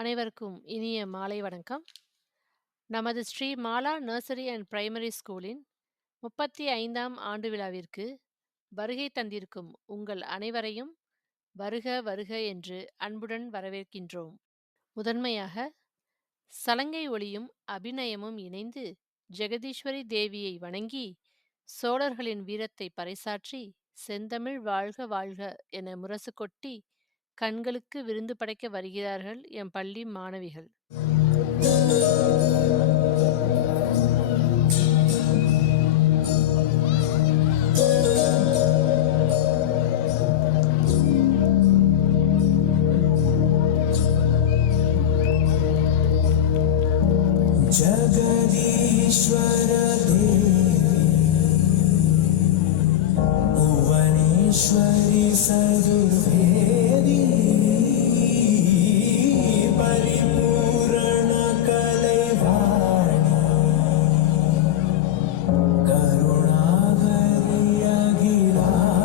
அனைவருக்கும் இனிய மாலை வணக்கம். நமது Sri Mala nursery and primary ஸ்கூலின் 35ஆம் ஆண்டு விழாவிற்கு வருகை தந்திருக்கும் உங்கள் அனைவரையும் வருக வருக என்று அன்புடன் வரவேற்கின்றோம். முதன்மையாக சலங்கை ஒலியும் அபிநயமும் இணைந்து ஜெகதீஸ்வரி தேவியை வணங்கி சோழர்களின் வீரத்தை பறைசாற்றி செந்தமிழ் வாழ்க வாழ்க என முரசு கொட்டி கண்களுக்கு விருந்து படைக்க வருகிறார்கள் எம் பள்ளி மாணவிகள். जगदीश्वर भुवनेश्वरी सदुर्वेदी परिपूर्ण कलैवाणी करुणागरी अखिलाण्डरूपी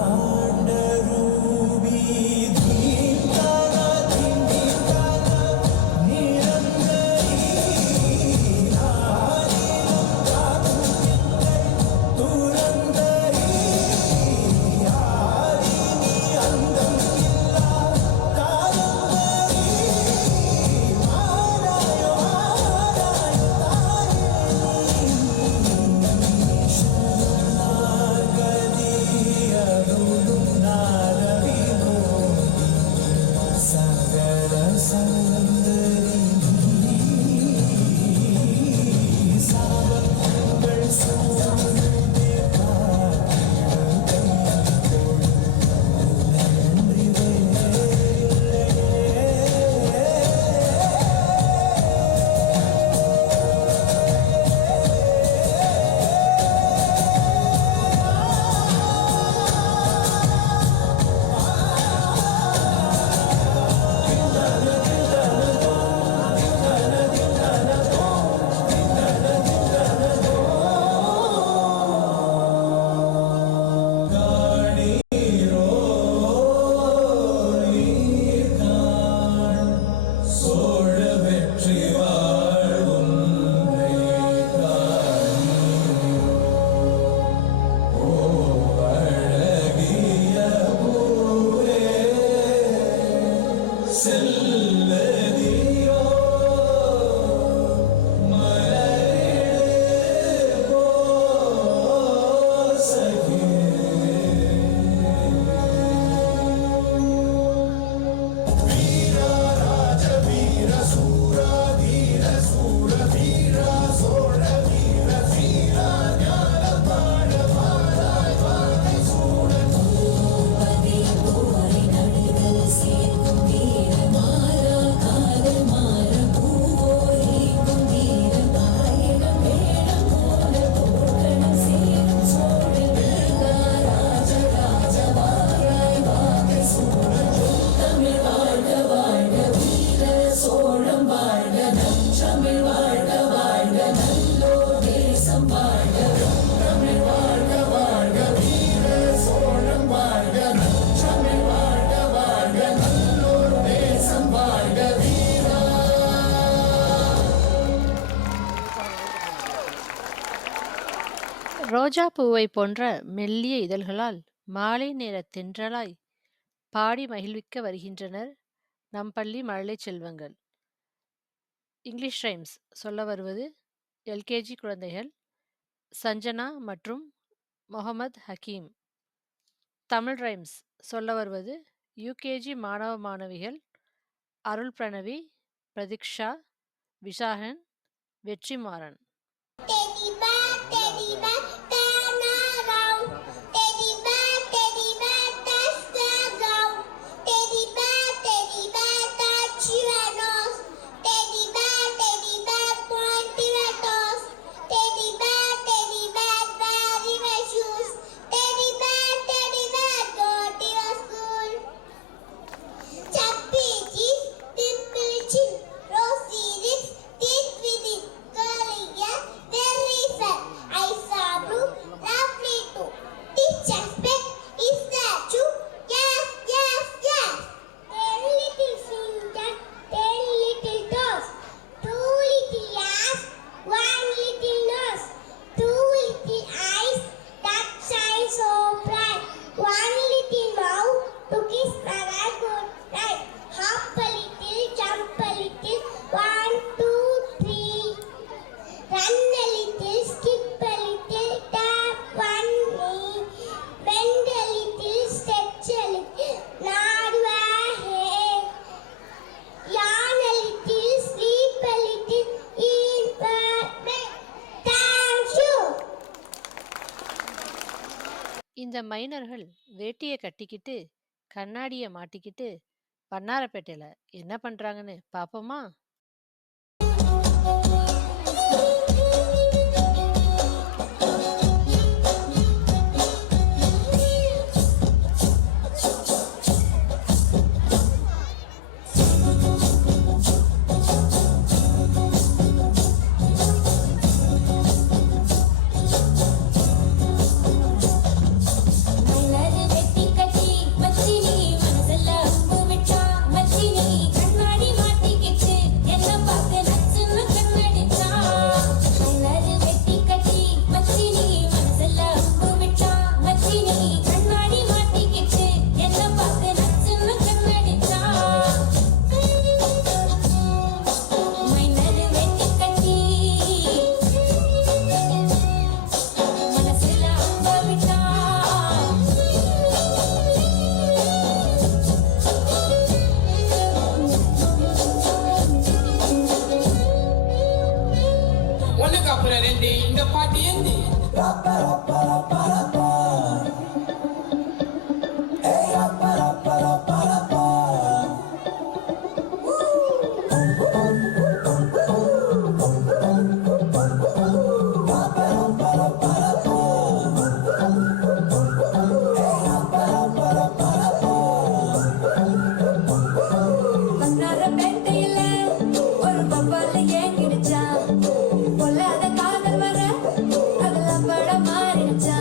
ரோஜா பூவை போன்ற மெல்லிய இதழ்களால் மாலை நேர தென்றலாய் பாடி மகிழ்விக்க வருகின்றனர் நம் பள்ளி மழலை செல்வங்கள். இங்கிலீஷ் ரைம்ஸ் சொல்ல வருவது எல்கேஜி குழந்தைகள் சஞ்சனா மற்றும் முகமது ஹக்கீம். தமிழ் ரைம்ஸ் சொல்ல வருவது யூகேஜி மாணவ மாணவிகள் அருள் Pranavi, Pratiksha, Visakan, Vetrimaaran. Teddy bear, turn around. Teddy bear, touch the ground. Teddy bear, touch your nose. Teddy bear, point your toes. Teddy bear, wear your shoes. Teddy bear, go to your school. Chubby cheeks, dimple chin, rosy lips, teeth within, curly hair. மைனர்கள் வேட்டிய கட்டிக்கிட்டு கண்ணாடிய மாட்டிக்கிட்டு பன்னாரப்பேட்டையில என்ன பண்றாங்கன்னு பாப்போமா? மலரு வெட்டி கட்டி மச்சினி மனசுல அம்பு விட்டா மச்சினி கண்ணாடி மாட்டிக்கிட்டு என்ன பார்த்து நச்சுன்னு கண்ணடிச்சா. மலரு வெட்டி கட்டி மச்சினி மனசுல அம்பு விட்டா மச்சினி கண்ணாடி மாட்டிக்கிட்டு என்ன பார்த்து நச்சுன்னு கண்ணடிச்சா. மலரு வெட்டி கட்டி மனசுல அம்பு விட்டா. ஒண்ணுக்கு அப்புறம் ரெண்டு இந்த பாட்டு ఏంది பன்னாரப்பேட்டையில ஒரு பப்பால ஏங்கிடுச்சா. பொல்லாத காதல் வர அதுல படம் மாறிடுச்சா.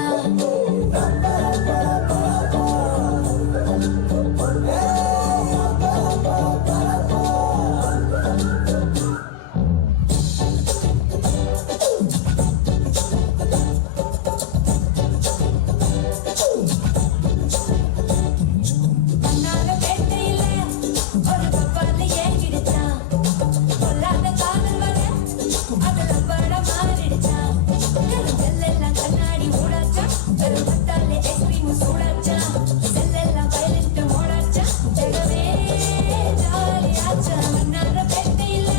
பன்னாரப்பேட்டையில ஒரு பப்பால ஏங்கிடுச்சா. பொல்லாத காதல் வர அதுல படம் மாறிடுச்சா. செல்லெல்லாம் கண்ணாடி மூடாச்சா. வெறும் பட்டாலே ஐஸ்கிரீம் சூடாச்சா. செல்லெல்லாம் வயலண்ட் மோடாச்சா. ஜகமே ஜாலியாச்சா. பன்னாரப்பேட்டையில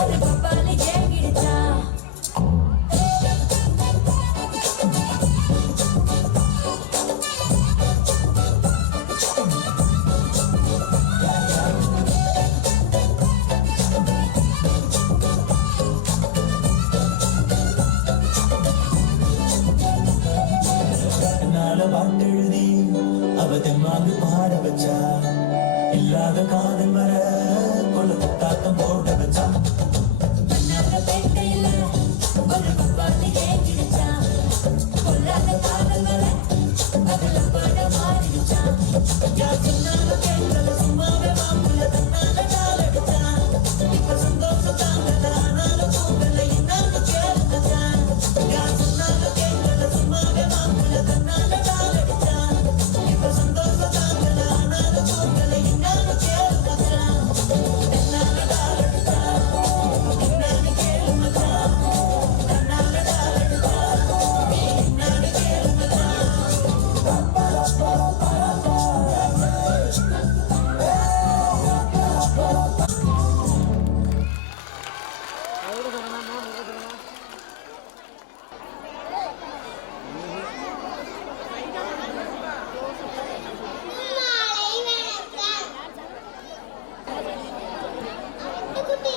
ஒரு பப்பால ஏங்கிடுச்சா. என்னால பாட்டெழுதி அவ தெம்மாங்கு பாட வச்சா. இல்லாத காதல் வர கொள்ள தாத்தம் போட வச்சா. பன்னாரப்பேட்டையில ஒரு பப்பால ஏங்கிடுச்சா. பொல்லாத காதல் வர அதுல படம் மாறிடுச்சா. யார் சொன்னாலும் கேட்கல சும்மாவே மாப்பிள்ள தன்னால காலடிச்சா. இப்ப சந்தோஷம் தாங்கல ஆனாலும் போகல என்னாலும் கேளுங்கச்சா. யார் சொன்னாலும் கேட்கல சும்மாவே மாப்பிள்ள தன்னால காலடிச்சா. இப்ப சந்தோஷம் தாங்கல ஆனாலும் போகல என்னாலும் கேளுங்கச்சா. தன்னால காலடிச்சா என்னாலும் கேளுங்கச்சா. தன்னால காலடிச்சா என்னாலும் கேளுங்கச்சா. மாலை வணக்கம். அட்டுக்குட்டி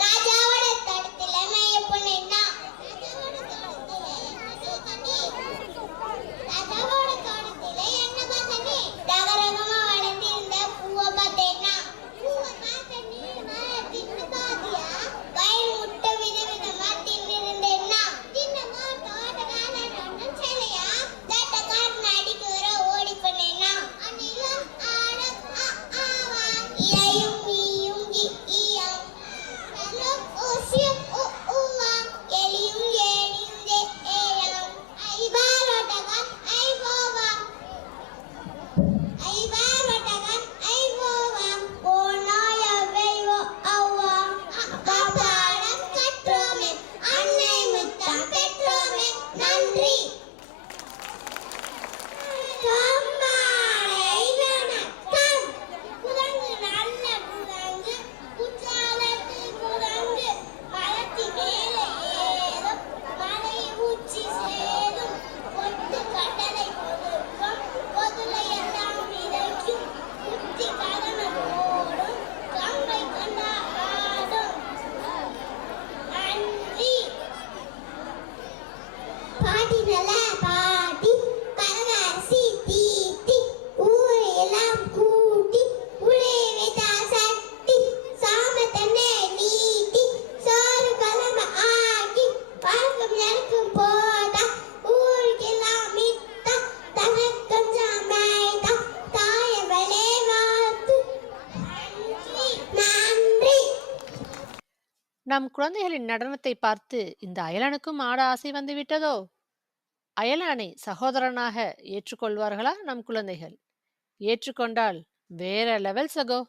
ராஜாவோட தடத்துல மேய பொண்ணுன்னா. ராஜாவோட தோட்டத்துல என்ன பார்த்தனே. ரகரகமா வளர்ந்திருந்த பூவை பார்த்தேன்னா. பூவை பார்த்த நீளமா தின்னு பாத்தியா. வயிறு முட்டை விதவிதமா தின்னிருந்தேன்னா. தின்னமா தோட்டக்காரன் ஒன்றும் செய்யலையா. தோட்டக்காரன் அடிக்கு வர ஓடி பண்ணேன்னா. அன்னிலும் ஆட ஆவா. இலையும் நீயும் ஈயம். கலும் ஊசியும் ஊவா. எலியும் ஏனியும் ஏயம். ஐவார் ஒட்டகம் ஐவோவா. ஐவார் ஒட்டகம் ஐவோவா. போனாய் அவைவோ அவ்வா. பாடம் கற்றோமே. அன்னை முத்தம் பெற்றோமே. நன்றி. மாலை வணக்கம். குரங்கு நல்ல குரங்கு. குற்றாலத்து குரங்கு. மரத்து மேலே நம் குழந்தைகளின் நடனத்தை பார்த்து இந்த அயலனுக்கும் ஆட ஆசை வந்து விட்டதோ? அயலானை சகோதரனாக ஏற்றுக்கொள்வார்களா நம் குழந்தைகள்? ஏற்றுக்கொண்டால் வேற லெவல் சகோ.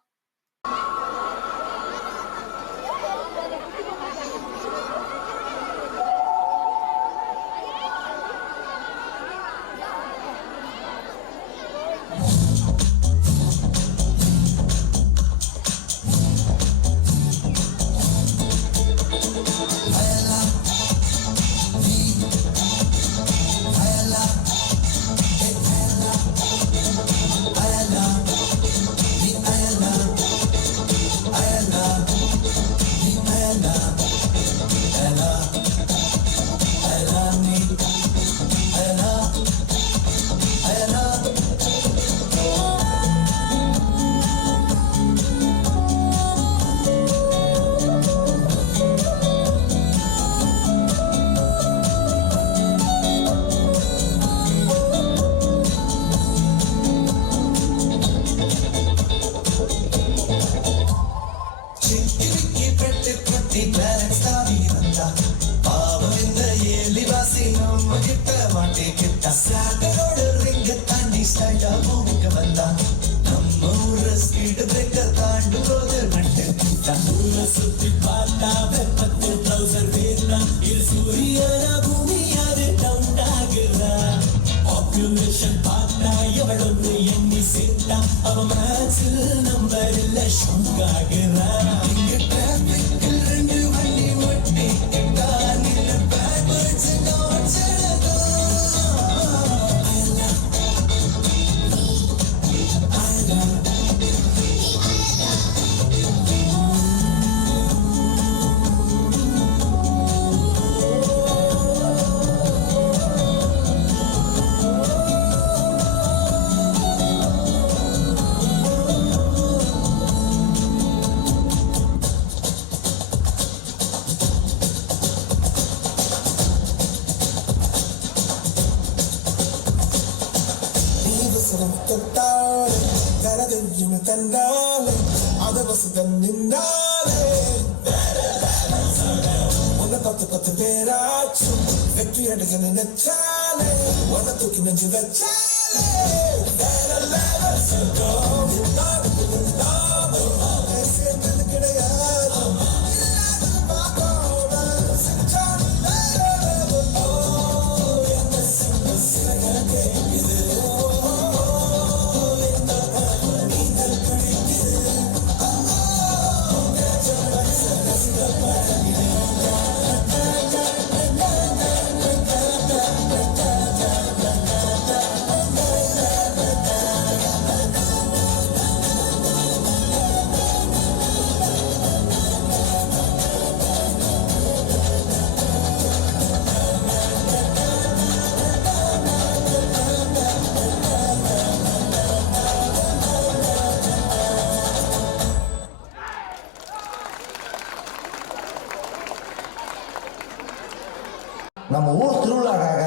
நம்ம ஊர் திருவிழாக்காக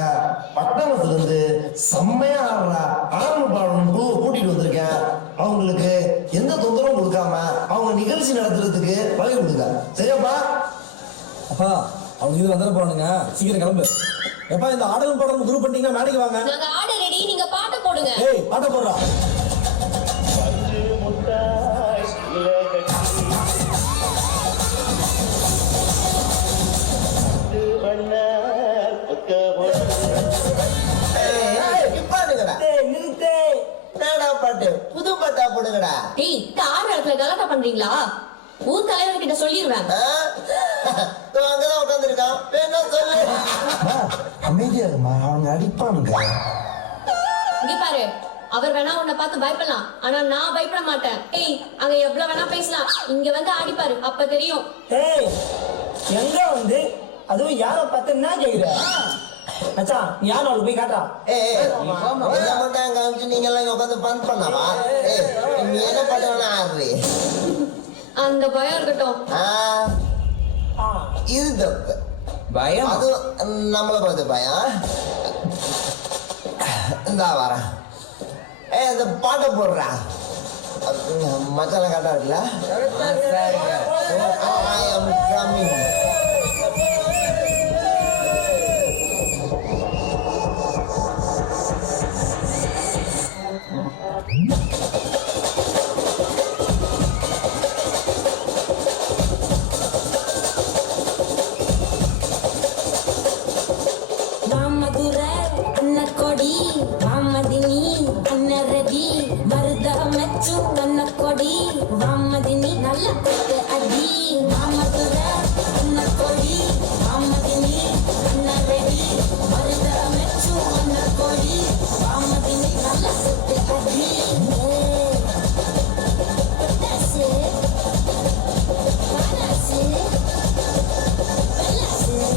பட்டணத்துல இருந்து செம்மையா ஆடுற ஆரம்ப பாடணும் குழுவை கூட்டிட்டு வந்திருக்கேன். அவங்களுக்கு எந்த தொந்தரவும் கொடுக்காம அவங்க நிகழ்ச்சி நடத்துறதுக்கு வழி கொடுங்க. சரியாப்பா? அப்பா அவங்க இது வந்துட போறானுங்க, சீக்கிரம் கிளம்பு. எப்பா இந்த ஆடலும் பாடலும் குரூப் பண்ணிட்டீங்கன்னா மேடைக்கு வாங்க. நாங்க ஆட ரெடி, நீங்க பாட்டு போடுங்க. ஏய் பாட்ட போடுறா. புது பாட்டா போடுங்கடா. ஏய் தார இடத்துல கலாட்டா பண்றீங்களா? ஊர் தலைவர் கிட்ட சொல்லிடுவேன். அங்கதான் உட்காந்துருக்கான். அமைதியா இருக்குமா, அவங்க அடிப்பானுங்க. இங்க பாரு, அவர் வேணா உன்னை பார்த்து பயப்படலாம், ஆனா நான் பயப்பட மாட்டேன். ஏய் அங்க எவ்வளவு வேணா பேசலாம், இங்க வந்து ஆடிப்பாரு, அப்ப தெரியும். ஏய் எங்க வந்து அதுவும் யாரை பார்த்து என்ன கேக்குற? மச்சான் நீ யாரும் அவளுக்கு போய் காட்டுறா. நீங்க எல்லாம் உட்காந்து பந்த் பண்ணவா? நீ என்ன பண்ணுவா ஆடுறீ? அந்த பயம் இருக்கட்டும். இது தப்பு. பயம் அது நம்மளை பார்த்து பயம். இந்த வர இந்த பாட்டை போடுறா. மச்சான் கரெக்டா இருக்குல்ல? I am coming. Mamadura, Anna Kodi, Mamadini, Anna Reddy, Maruda Mechu, Anna Kodi, Mamadini, Nalla Kotte Adi, Mamadura, Anna Kodi, Mamadini, Anna Reddy, Maruda Mechu, Anna Kodi, Mamadini, Nalla Kotte Adi. That's it. That's it. That's it.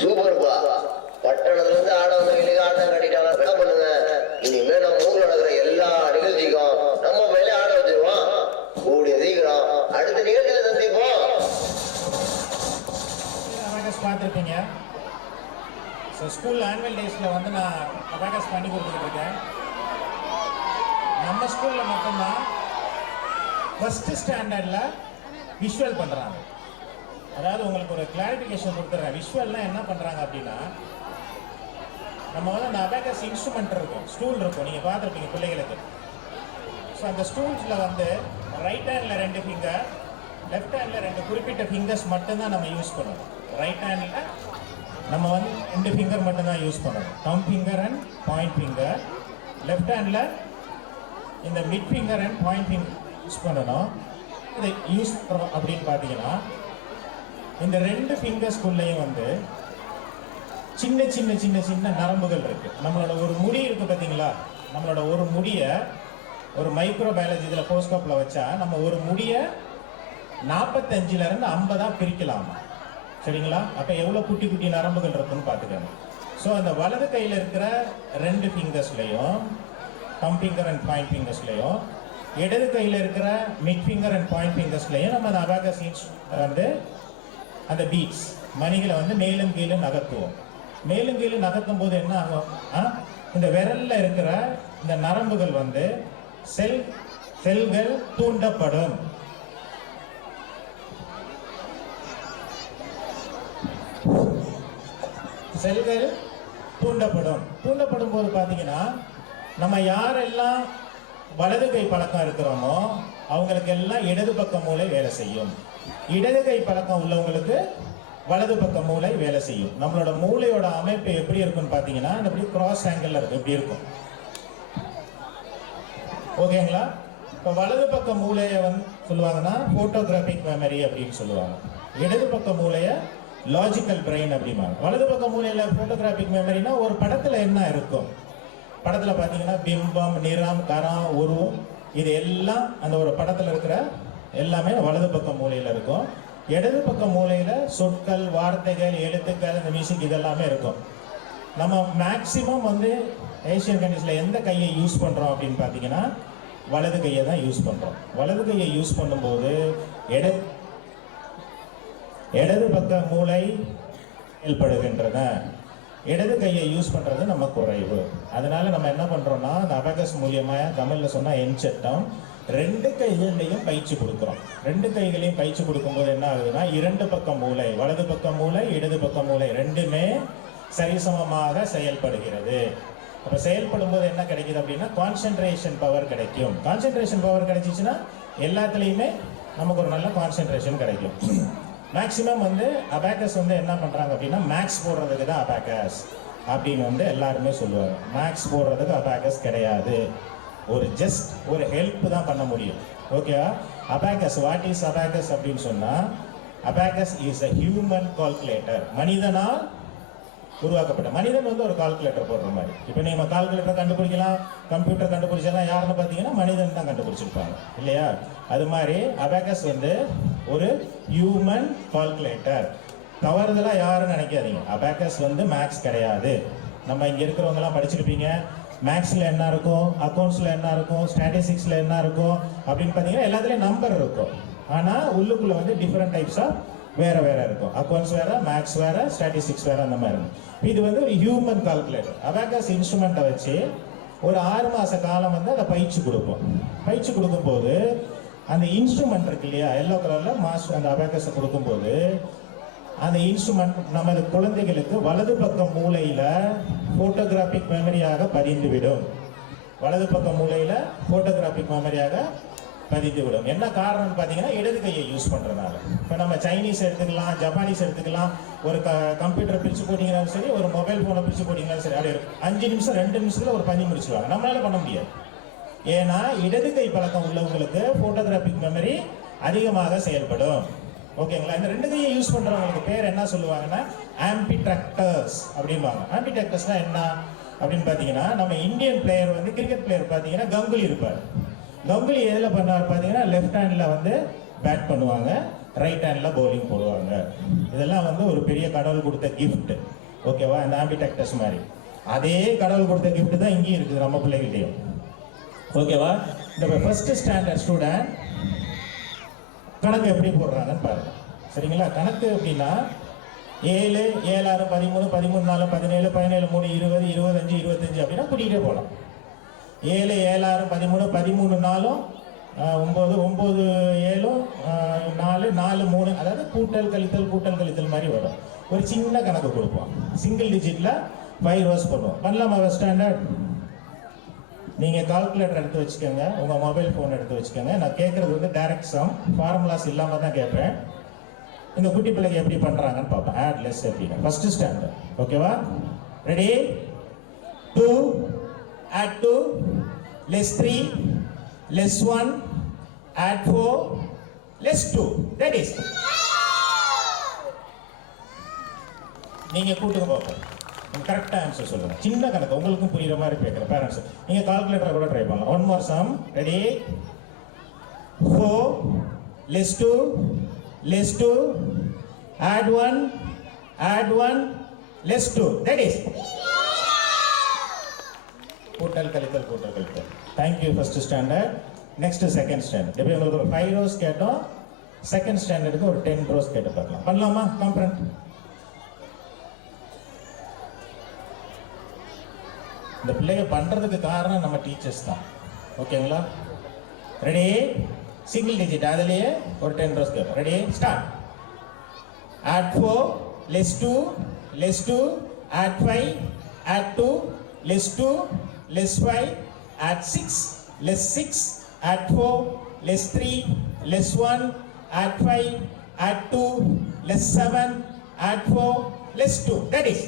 சூப்பர்ப்பா. பட்டணத்துல இருந்து ஆடவங்களுக்கு ஆட்டம் கட்டிட்டாங்க. என்ன பண்ணுங்க, இனிமே நம்ம ஊர்ல நடக்கிற எல்லா நிகழ்ச்சிக்கும் நம்ம மேலே ஆட வச்சிருவோம். கூடிய சீக்கிரம் அடுத்த நிகழ்ச்சியில சந்திப்போம். பார்த்துருப்பீங்க. ஸோ ஸ்கூல் ஆனுவல் டேஸில் வந்து நான் அபாகஸ் பண்ணி கொடுத்துட்டு இருக்கேன். நம்ம ஸ்கூலில் மட்டும்தான் ஃபஸ்ட்டு ஸ்டாண்டர்டில் விஷுவல் பண்ணுறாங்க. அதாவது உங்களுக்கு ஒரு கிளாரிஃபிகேஷன் கொடுத்துட்றேன். விஷுவல்லாம் என்ன பண்ணுறாங்க அப்படின்னா, நம்ம வந்து அந்த அபாகஸ் இன்ஸ்ட்ருமெண்ட் இருக்கும், ஸ்டூல் இருக்கும், நீங்கள் பார்த்துருப்பீங்க பிள்ளைகளுக்கு. ஸோ அந்த ஸ்டூல்ஸில் வந்து right handle 2 finger, left handle 2 குறிப்பிட்ட ஃபிங்கர்ஸ் மட்டும்தான் நம்ம யூஸ் பண்ணணும். ரைட் ஹேண்டில் நம்ம வந்து 2 ஃபிங்கர் மட்டும்தான் யூஸ் பண்ணணும், thumb finger and point finger. Left ஹேண்டில் இந்த mid finger and point finger use பண்ணணும். இதை யூஸ் பண்ணுறோம் அப்படின்னு பார்த்தீங்கன்னா, இந்த 2 ஃபிங்கர்ஸ்குள்ளேயும் வந்து சின்ன சின்ன சின்ன சின்ன நரம்புகள் இருக்குது. நம்மளோட ஒரு முடி இருக்குது பார்த்தீங்களா, நம்மளோட ஒரு முடியை ஒரு மைக்ரோ பயாலஜி இதில் போஸ்கோப்பில் வச்சா நம்ம ஒரு முடியை 45லேருந்து 50 பிரிக்கலாம். சரிங்களா? அப்போ எவ்வளோ குட்டி குட்டி நரம்புகள் இருக்குன்னு பார்த்துக்கோங்க. ஸோ அந்த வலது கையில் இருக்கிற 2 ஃபிங்கர்ஸ்லையும், தம் ஃபிங்கர் அண்ட் பாயிண்ட் ஃபிங்கர்ஸ்லையும், இடது கையில் இருக்கிற மிட் ஃபிங்கர் அண்ட் பாயிண்ட் ஃபிங்கர்ஸ்லையும் நம்ம அந்த அபாகஸ் வந்து அந்த பீட்ஸ் மணிகளை வந்து மேலும் கீழே நகர்த்துவோம். மேலும் கீழே நகர்த்தும் போது என்ன ஆகும், இந்த விரலில் இருக்கிற இந்த நரம்புகள் வந்து செல்கள் தூண்டப்படும். செல்கள் தூண்டப்படும் போது பார்த்தீங்கன்னா, நம்ம யாரெல்லாம் வலது கை பழக்கம் இருக்கிறோமோ அவங்களுக்கு எல்லாம் இடது பக்க மூளை வேலை செய்யும். இடது கை பழக்கம் உள்ளவங்களுக்கு வலது பக்க மூளை வேலை செய்யும். நம்மளோட மூளையோட அமைப்பு எப்படி இருக்குன்னு பார்த்தீங்கன்னா, இப்படி கிராஸ் ஆங்கிள் இருக்கு, இப்படி இருக்கும். ஓகேங்களா? இப்போ வலது பக்க மூளையை வந்து சொல்லுவாங்கன்னா போட்டோகிராபிக் மெமரி அப்படின்னு சொல்லுவாங்க. இடது பக்க மூளையை லாஜிக்கல் பிரெயின் அப்படிம்பாங்க. வலது பக்க மூளையில போட்டோகிராபிக் மெமரினா ஒரு படத்துல என்ன இருக்கும், படத்துல பாத்தீங்கன்னா பிம்பம், நிறம், கரம், உருவம், இது எல்லாம் அந்த ஒரு படத்துல இருக்கிற எல்லாமே வலது பக்க மூலையில இருக்கும். இடது பக்க மூலையில சொற்கள், வார்த்தைகள், எழுத்துக்கள், இந்த மியூசிக் இதெல்லாமே இருக்கும். நம்ம மேக்சிமம் வந்து ஏசியன் கண்ட்ரீஸ்ல எந்த கையை யூஸ் பண்றோம் அப்படின்னு பாத்தீங்கன்னா வலது கையை தான் யூஸ் பண்றோம். வலது கையை யூஸ் பண்ணும்போது இடது பக்க மூளை செயல்படுகின்றன, இடது கையை யூஸ் பண்றது நம்ம குறைவு. அதனால நம்ம என்ன பண்றோம்னா அந்த அபேகஸ் மூலியமா, தமிழ்ல சொன்னா எண்சட்டம், ரெண்டு கைகளையும் பயிற்சி கொடுக்குறோம். ரெண்டு கைகளையும் பயிற்சி கொடுக்கும்போது என்ன ஆகுதுன்னா இரண்டு பக்க மூளை, வலது பக்க மூளை, இடது பக்க மூளை ரெண்டுமே சரிசமமாக செயல்படுகிறது. அப்ப செயல்படும் போது என்ன கிடைக்குது அப்படின்னா கான்சென்ட்ரேஷன் பவர் கிடைக்கும். கான்சென்ட்ரேஷன் பவர் கிடைச்சிச்சுன்னா எல்லாத்துலேயுமே நமக்கு ஒரு நல்ல கான்சென்ட்ரேஷன் கிடைக்கும். மேக்சிமம் வந்து அபேக்கஸ் வந்து என்ன பண்றாங்க அப்படின்னா மேக்ஸ் போடுறதுக்கு தான் அபேக்கஸ் அப்படின்னு வந்து எல்லாருமே சொல்லுவாங்க. மேக்ஸ் போடுறதுக்கு அபேக்கஸ் கிடையாது, ஒரு ஜஸ்ட் ஒரு ஹெல்ப் தான் பண்ண முடியும். ஓகேவா? அபேக்கஸ், வாட் இஸ் அபேக்கஸ் அப்படின்னு சொன்னா abacus is a human calculator. மனிதனால் உருவாக்கப்பட்ட, மனிதன் வந்து ஒரு கால்குலேட்டர் போடுற மாதிரி. இப்போ நீங்க கால்குலேட்டர் கண்டுபிடிக்கலாம், கம்ப்யூட்டர் கண்டுபிடிச்சலாம் யாருன்னு பார்த்தீங்கன்னா மனிதன் தான் கண்டுபிடிச்சிருப்பாங்க இல்லையா? அது மாதிரி அபேக்கஸ் வந்து ஒரு ஹியூமன் கால்குலேட்டர். தவறுதலாக யாரும் நினைக்காதீங்க, அபேக்கஸ் வந்து மேக்ஸ் கிடையாது. நம்ம இங்கே இருக்கிறவங்கலாம் படிச்சிருப்பீங்க, மேக்ஸில் என்ன இருக்கும், அக்கௌண்ட்ஸில் என்ன இருக்கும், ஸ்டாட்டிஸ்டிக்ஸில் என்ன இருக்கும் அப்படின்னு பார்த்தீங்கன்னா எல்லாத்துலேயும் நம்பர் இருக்கும். ஆனால் உள்ளுக்குள்ளே வந்து டிஃப்ரெண்ட் டைப்ஸ் ஆஃப் வேற வேற இருக்கும். அக்கௌண்ட்ஸ் வேற, மேக்ஸ் வேற, ஸ்டாட்டிஸ்டிக்ஸ் வேற, அந்த மாதிரி இருக்கும். இது வந்து ஒரு ஹியூமன் கால்குலேட்டர். அபேக்கஸ் இன்ஸ்ட்ருமெண்ட்டை வச்சு ஒரு 6 மாத காலம் வந்து அதை பயிற்சி கொடுப்போம். பயிற்சி கொடுக்கும்போது அந்த இன்ஸ்ட்ருமெண்ட் இருக்கு இல்லையா, எல்லோ கலரில் மாஸ்டர் அந்த அபேக்கஸை கொடுக்கும்போது அந்த இன்ஸ்ட்ருமெண்ட் நமது குழந்தைகளுக்கு வலது பக்க மூளையில போட்டோகிராபிக் மெமரியாக பதிந்துவிடும். வலது பக்க மூளையில போட்டோகிராபிக் மெமரியாக பதிந்துவிடும். என்ன காரணம்னு பார்த்தீங்கன்னா இடது கையை யூஸ் பண்றதுனால. இப்போ நம்ம சைனீஸ் எடுத்துக்கலாம், ஜப்பானீஸ் எடுத்துக்கலாம், ஒரு கம்ப்யூட்டர் பிரிச்சு போட்டீங்கன்னாலும் சரி, ஒரு மொபைல் போனை பிரிச்சு போட்டீங்கன்னாலும் சரி, அது 5 நிமிஷம் 2 நிமிஷத்துல ஒரு பண்ணி முடிச்சுடுவாங்க. நம்மளால பண்ண முடியாது. ஏன்னா இடது கை பழக்கம் உள்ளவங்களுக்கு போட்டோகிராபிக் மெமரி அதிகமாக செயல்படும். ஓகேங்களா? இந்த ரெண்டு கையை யூஸ் பண்றவங்களுக்கு பேர் என்ன சொல்லுவாங்கன்னா ஆம்பிடெக்டர்ஸ் அப்படிம்பாங்க. ஆம்பிடெக்டர்ஸ்னா என்ன அப்படின்னு பார்த்தீங்கன்னா நம்ம இந்தியன் பிளேயர் வந்து கிரிக்கெட் பிளேயர் பார்த்தீங்கன்னா கங்குலி இருப்பார். கங்குலி எதில் பண்ணார் பார்த்தீங்கன்னா லெஃப்ட் ஹேண்டில் வந்து பேட் பண்ணுவாங்க, ரைட் ஹேண்டில் பவுலிங் போடுவாங்க. இதெல்லாம் வந்து ஒரு பெரிய கடவுள் கொடுத்த கிஃப்ட். ஓகேவா? இந்த ஆம்பிடெக்டர்ஸ் மாதிரி அதே கடவுள் கொடுத்த கிஃப்ட் தான் இங்கேயும் இருக்குது நம்ம பிள்ளைகிட்டையும். ஓகேவா? இந்த ஃபர்ஸ்ட் ஸ்டாண்டர்ட் ஸ்டூடெண்ட் கணக்கு எப்படி போடுறாங்கன்னு பாருங்க. சரிங்களா? கணக்கு எப்படின்னா 7, 7, 6, 13, 13, 4, 17, 17, 3, 20, 25, 25 அப்படின்னா கூட்டிகிட்டே போகலாம். 7, 7, 6, 13, 13, 4, 9, 9, 7, 4, 4, 3, அதாவது கூட்டல் கழித்தல் மாதிரி வரும். ஒரு சின்ன கணக்கு கொடுப்போம், சிங்கிள் டிஜிட்ல 5 rows பண்ணுவோம். பண்ணலாமா? ஃபர்ஸ்ட் ஸ்டாண்டர்ட் நீங்க கால்குலேட்டர் எடுத்து வச்சுக்கோங்க, உங்க மொபைல் போன் எடுத்து வச்சுக்கோங்க. நான் கேட்கறது வந்து டைரக்ட் சம், ஃபார்முலாஸ் இல்லாம தான் கேட்பேன். இந்த குட்டி பிள்ளைங்க எப்படி பண்றாங்கன்னு பார்ப்பேன். ஆட் லெஸ் அப்படின்னு ஃபர்ஸ்ட் ஸ்டாண்டர்ட். ஓகேவா? Ready? 2 add 2 less 3 less 1 add 4 less 2, that is. நீங்க கூட்டுங்க பார்ப்போம், கரெக்டா ஆன்சர் சொல்லுங்க. சின்ன கணக்கு உங்களுக்கும் புரியுற மாதிரி கேட்குற பேரண்ட்ஸ் நீங்க கால்குலேட்டர் கூட ட்ரை பண்ணலாம். One more sum. Ready? 4 less 2 less 2 add 1 less 2, that is. கூட்டல் கழித்தல். Thank you first standard. Next second standard. இப்போ உங்களுக்கு ஒரு 5 rows கேட்டோம், செகண்ட் ஸ்டாண்டர்டுக்கு ஒரு 10 rows கேட்டு பார்க்கலாம். பண்ணலாமா? காம்ப்ரண்ட் இந்த பிள்ளைங்க பண்றதுக்கு காரணம் நம்ம டீச்சர்ஸ் தான். ஓகேங்களா? ரெடி? சிங்கிள் டிஜிட் அதுலயே ஒரு 10 rows கேட்போம். Ready? Start. add 4 less 2 less 2 add 5 add 2 less 2 less 5 add 6 less 6 add 4 less 3 less 1 add 5 add 2 less 7 add 4 less 2, that is.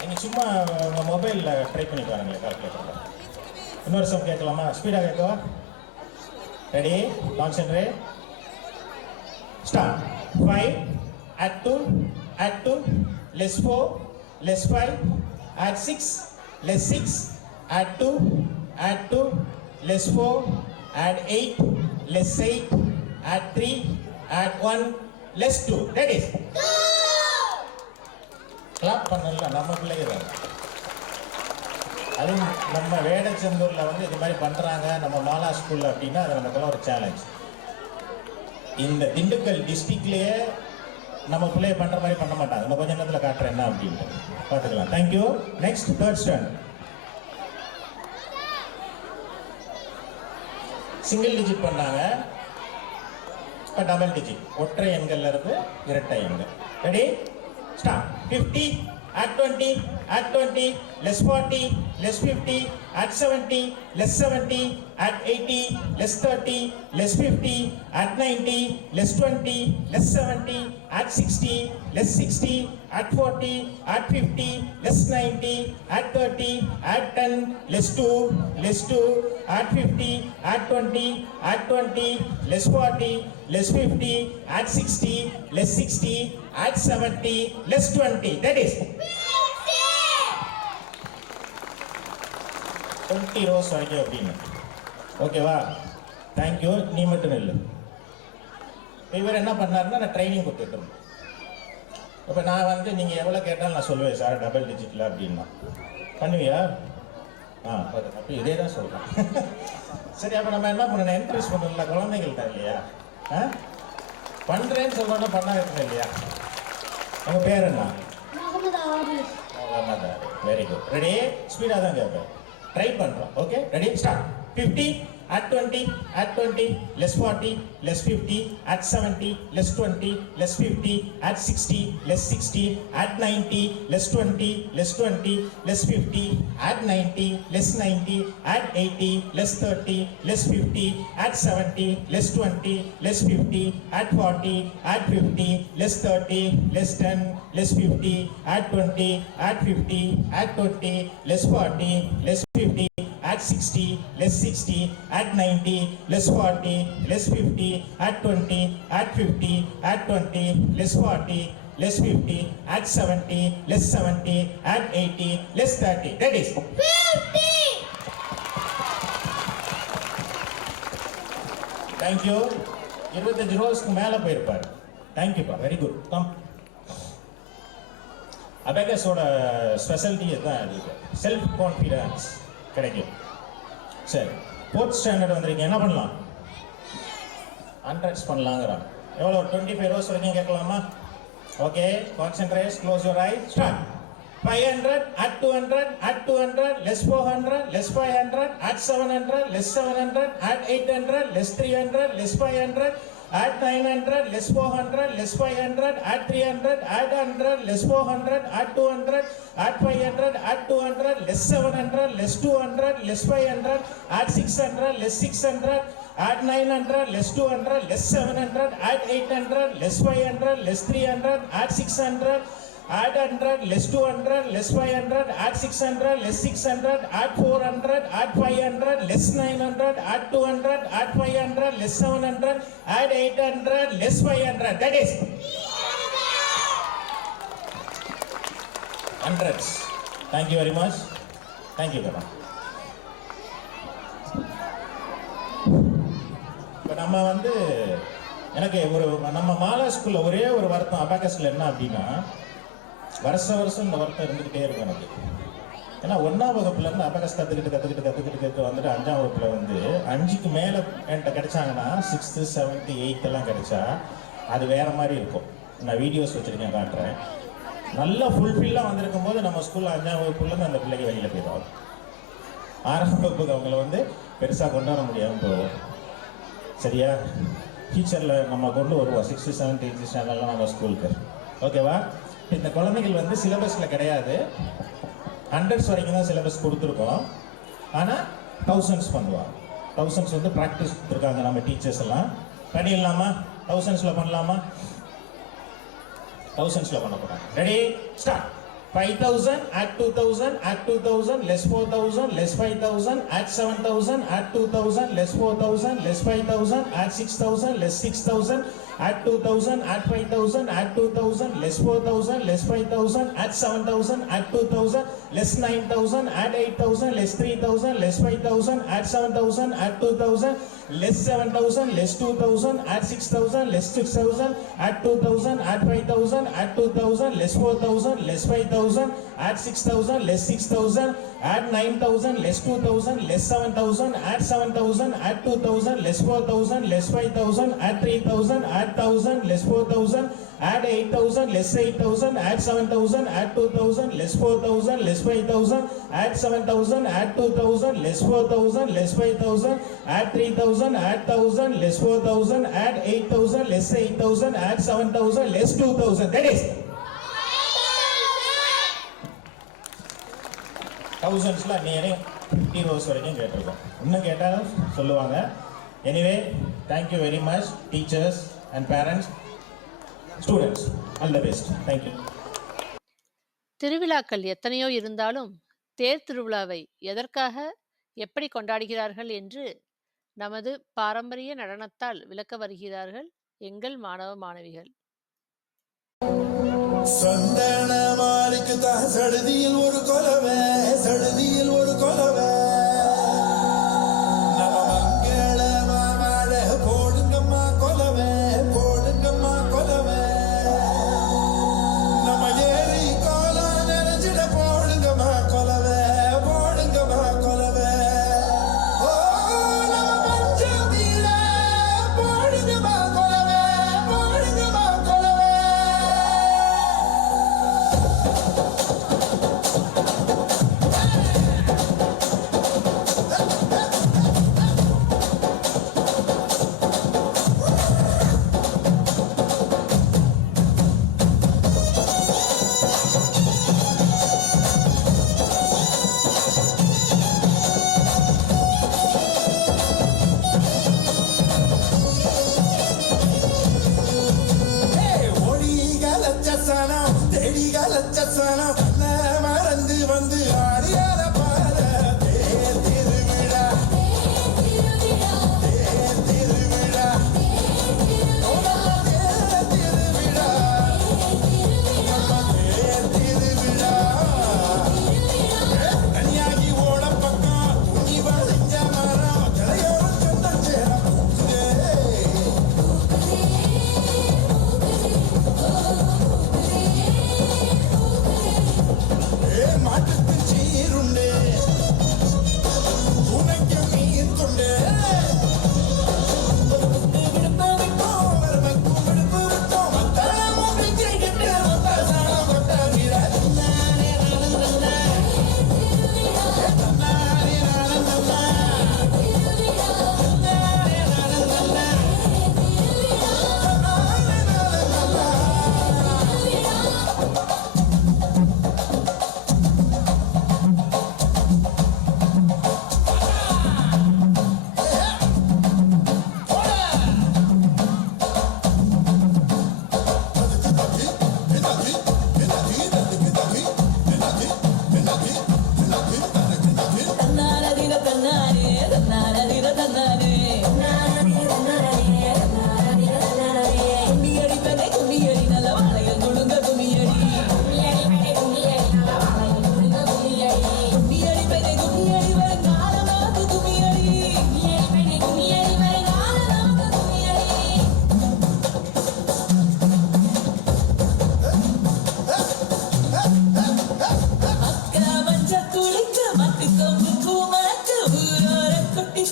நீங்க சும்மா உங்க மொபைல்ல ட்ரை பண்ணி பாருங்க கால்குலேட்டர்ல. இன்னொரு சம் கேட்கலாமா? ஸ்பீடாக கேட்கவா? Ready, concentrate, start. 5 add 2 less 4 less 5 add 6 less 6 add 2 less 4 add 8 less 8 add 3 add 1 less 2. That is clap பண்ணல நம்ம பிள்ளைங்க. அதுவும் நம்ம வேடச்செந்தூர்ல வந்து இது மாதிரி பண்றாங்க நம்ம மாலா ஸ்கூல்ல அப்படின்னா அது நமக்குள்ள ஒரு சேலஞ்ச். இந்த திண்டுக்கல் டிஸ்ட்ரிக்ட்லயே நம்ம பிள்ளைய பண்ற மாதிரி பண்ண மாட்டாங்க. நம்ம கொஞ்ச நேரத்தில் காட்டுறேன் என்ன அப்படின்னு பார்த்துக்கலாம். Thank you. Next third standard. Single digit பண்ணாங்க, இப்போ டபுள் டிஜிட். ஒற்றை எண்கள்ல இருந்து இரட்டை எண்கள். Ready, start. 50 add 20 add 20 less 40 less 50 add 70 less 70 add 80 less 30 less 50 add 90 less 20 less 70 add 60 less 60 add 40 add 50 less 90 add 30 add 10 less 2 add 50 add 20 add 20 less 40 less 50 add 60 less 60 add 70 less 20. That is 20 rows வரைக்கும் அப்படின்னு. ஓகேவா? Thank you. நீ மட்டும் இல்லை. இவர் என்ன பண்ணாருன்னா நான் ட்ரைனிங் கொடுத்துட்டோம். இப்போ நான் வந்து நீங்கள் எவ்வளோ கேட்டாலும் நான் சொல்லுவேன் சார் டபுள் டிஜிட்டில் அப்படின்னா பண்ணுவியா? அப்போ இதே தான் சொல்கிறேன். சரி, அப்போ நம்ம என்ன பண்ணணும்? என்கரேஜ் பண்ணல, குழந்தைகள் தான் இல்லையா? பண்ணுறேன்னு சொல்லணும், பண்ணா இருக்கணும் இல்லையா? உங்கள் பேர் என்ன? Very good. ரெடி, ஸ்பீடாக தான் கேட்பேன். ட்ரை பண்ணுறோம். Okay, ready, start. 50 add 20 add 20 less 40 less 50 add 70 less 20 less 50 add 60 less 60 add 90 less 20 less 20 less 50 add 90 less 90 add 80 less 30 less 50 add 70 less 20 less 50 add 40 add 50 less 30 less 10 less 50 add 20 add 50 add 20 less 40 less 50 add 60 less 60 add 90 less 40 less 50 add 20 add 50 add 20 less 40 less 50 add 70 less 70 add 80 less 30. That is 50. Thank you. 25 ரோஸ்க்கு மேல போயிருப்பார். Thank you பா. Very good. Come. அபேகஸோட speciality தான் இருக்கு. Self confidence கிடைக்கும். சரி, 4th standard வந்துருக்கீங்க. என்ன பண்ணலாம்? ஹண்ட்ரட்ஸ் பண்ணலாங்கிறான். எவ்வளோ? 25 ரோஸ் வரைக்கும் கேட்கலாமா? Okay, concentrate, close your I, start. 500 add 200 add 200 less 400 less 500 add 700 less 700 add 800 less 300 less 500 add 900 less 400 less 500 add 300 add 100 less 400 add 200 add 500 add 200 less 700 less 200 less 500 add 600 less 600 add 900 less 200 less 700 add 800 less 500 less 300 add 600 add 100 less 200 less 500 add 600 less 600 add 400 add 500 less 900 add 200 add 500 less 700 add 800 less 500. That is hundreds. Thank you very much. Thank you Baba. இப்போ நம்ம வந்து எனக்கு நம்ம மாலா ஸ்கூல்ல ஒரே ஒரு வருத்தம் அபாகஸ்ல என்ன அப்படின்னா, வருஷம் இந்த வருத்தம் இருந்துகிட்டே இருக்கும் எனக்கு. ஏன்னா 1ஆம் வகுப்புல இருந்து அபகஸ் கற்றுக்கிட்டு வந்துட்டு 5ஆம் வகுப்புல வந்து 5க்கு மேலே என்கிட்ட கிடைச்சாங்கன்னா 6th 7th 8th எல்லாம் கிடைச்சா அது வேற மாதிரி இருக்கும். நான் வீடியோஸ் வச்சிருக்கேன், காட்டுறேன். நல்லா ஃபுல்ஃபில்லாக வந்திருக்கும் போது நம்ம ஸ்கூலில் 5ஆம் வகுப்புலேருந்து அந்த பிள்ளைக்கு வெளியில் போயிடுவாங்க. 6ஆம் வகுப்புக்கு அவங்கள வந்து பெருசாக கொண்டு வர முடியாமல் போகும். சரியா? ஃபியூச்சரில் நம்ம கொண்டு வருவோம் 6th 7th 8th ஸ்டாண்டர்ட்லாம் நம்ம ஸ்கூலுக்கு. ஓகேவா? இந்த குழந்தைகள் வந்து சிலபஸில் கிடையாது, ஹண்ட்ரட்ஸ் வரைக்கும் தான் சிலபஸ் கொடுத்துருக்கோம். ஆனால் தௌசண்ட்ஸ் பண்ணுவாங்க. தௌசண்ட்ஸ் வந்து ப்ராக்டிஸ் கொடுத்துருக்காங்க நம்ம டீச்சர்ஸ் எல்லாம். பண்ணிடலாமா? தௌசண்ட்ஸில் பண்ணலாமா? தௌசண்ட்ஸில் பண்ண போகிறாங்க. Ready, start. 5,000, add 2,000, add 2,000, less 4,000, less 5,000, add 7,000, add 2,000, less 4,000, less 5,000, add 6,000, less 6,000, add 2,000, add 5,000, add 2,000, less 4,000, less 5,000, add 7,000, add 2,000, less 9,000, add 8,000, less 3,000, less 5,000, add 7,000, add 2,000, less 7,000, less 2,000, add 6,000, less 6,000, add 2,000, add 5,000, add 2,000, less 4,000, less 5,000, add 6,000, less 6,000, add 9,000, less 2,000, less 7,000, add 7,000, add 2,000, less 4,000, less 5,000, add 3,000, add 1,000, less 4,000, add 8,000, less 8,000, add 7,000, add 2,000, less 4,000, less 5,000, add 7,000, add 2,000, less 4,000, less 5,000, add 3,000, add 1,000, less 4,000, add 8,000, less 8,000, add 7,000, less 2,000. That is thousandsல நேரே 50 rows வரைக்கும் கேட்டிருக்கோம். இன்னும் கேட்டாலும் சொல்லுவாங்க. Anyway, thank you very much, teachers and parents, students. All the best. Thank you. திருவிழாக்கள் எத்தனையோ இருந்தாலும் தேர் திருவிழாவை எதற்காக எப்படி கொண்டாடுகிறார்கள் என்று நமது பாரம்பரிய நடனத்தால் விளக்க வருகிறார்கள் எங்கள் மாணவ மாணவிகள். சந்தனமாரிக்கு தான் சடுதியில் ஒரு கொலவை, சடுதியில் ஒரு கொலவை. நம்ம மங்களமா வாழ போடுங்கம்மா கொலவை, போடுங்கம்மா கொலவை. நம்ம ஏறி கோலம் நிறைஞ்சிட போடுங்கம்மா கொலவை, போடுங்கம்மா கொலவை. ஓ நம்ம பஞ்சமில போடுங்கம்மா கொலவை, போடுங்கம்மா கொலவை. மறந்து வந்து ஆடியார பார தேர் திருவிழா, தேர் திருவிழா, தேர் திருவிழா, நம்ம தேர் திருவிழா. கன்னியாகி ஓட பக்கம் துணி வளைஞ்ச மரம் ஜலையோரம் சொந்த சேர மாட்டுக்கு சீருண்டு, உனக்கு நீர் கொண்டு விடுப்பு விட்டோம், வறுமைக்கும் விடுப்பு விட்டோம். மத்தாளமும் பிச்சுக்கிட்டு மத்தாசாரம் கொட்ட வீர தன்னாரே நானும் தன்னா, தன்னாரே நானும் தன்னா, தன்னாரே நானும் தன்னா, தன்னாரே நானும் தன்னா. குளிக்க மட்டு கொம்பு பூ மணக்கு ஊரோர குட்டி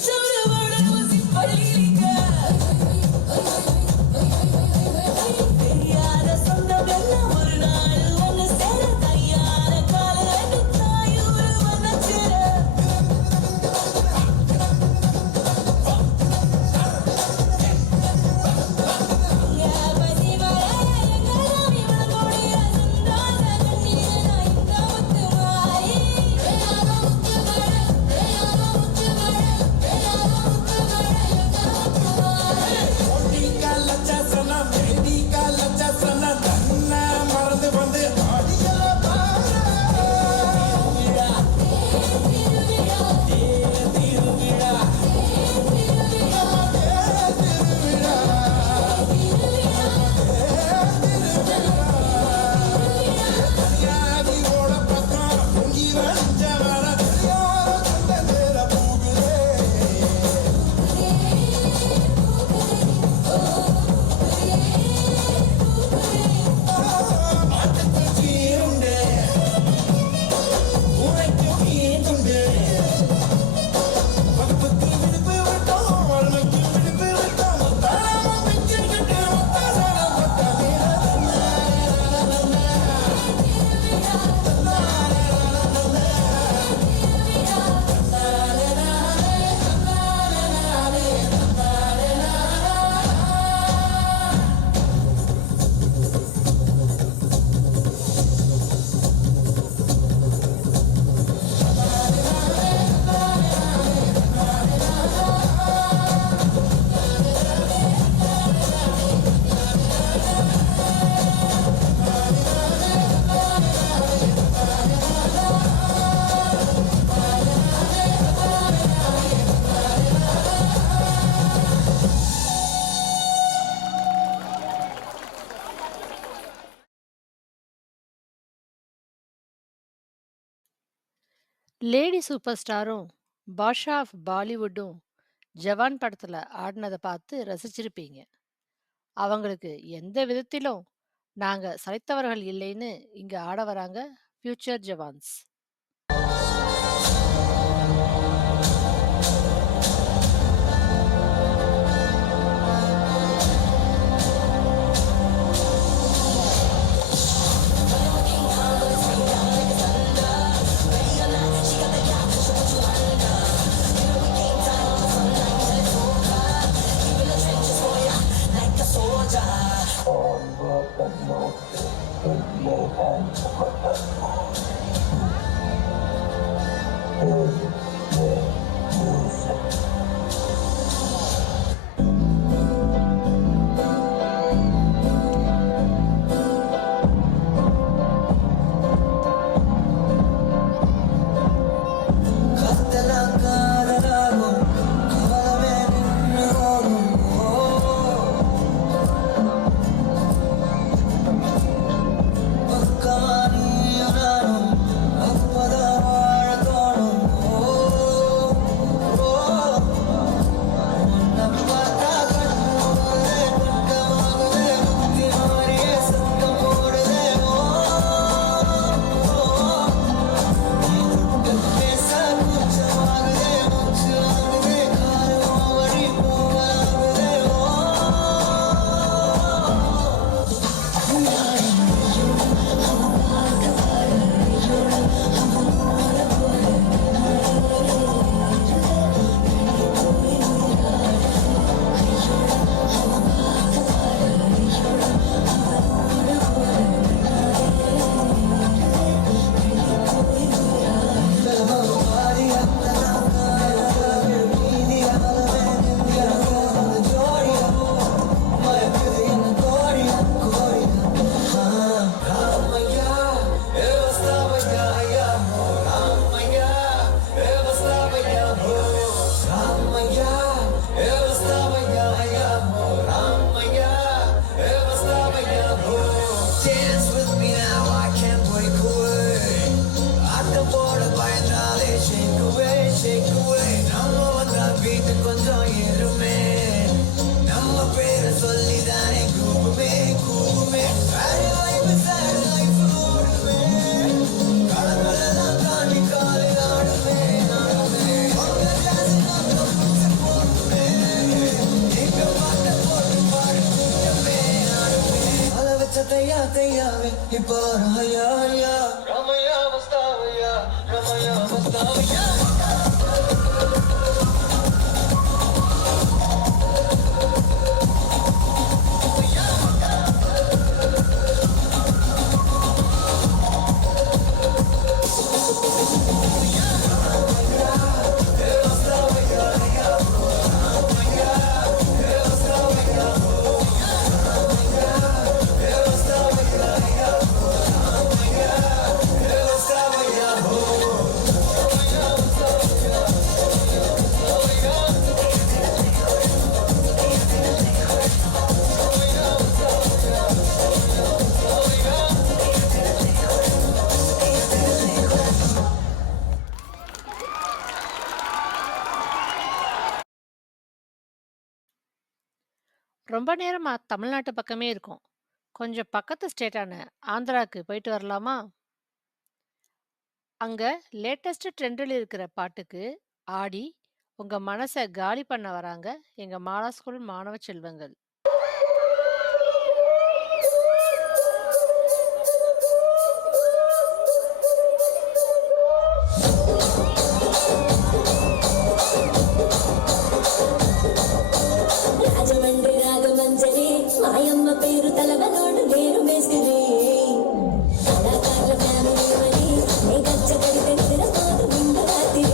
லேடி சூப்பர் ஸ்டாரும் பாஷா ஆஃப் பாலிவுட்டும் ஜவான் படத்துல ஆடினதை பார்த்து ரசிச்சிருப்பீங்க. அவங்களுக்கு எந்த விதத்திலும் நாங்க சளைத்தவர்கள் இல்லைன்னு இங்க ஆட வராங்க ஃபியூச்சர் ஜவான்ஸ். ரொம்ப நேரமா தமிழ்நாட்டு பக்கமே இருக்கோம். கொஞ்சம் பக்கத்து ஸ்டேட்டான ஆந்திராக்கு போயிட்டு வரலாமா? அங்க லேட்டஸ்ட் ட்ரெண்டில் இருக்கிற பாட்டுக்கு ஆடி உங்க மனசை காலி பண்ண வராங்க எங்க மாலா ஸ்கூல் மாணவ செல்வங்கள். రాజమండ్రి రాగమంజరి మాయమ్మ పేరు తలవనోడు నేను వేసుకుని కళాకారుల ఫ్యామిలీ మరి నీ కచ్చబడి దగ్గర పోదు గుండు రాత్రి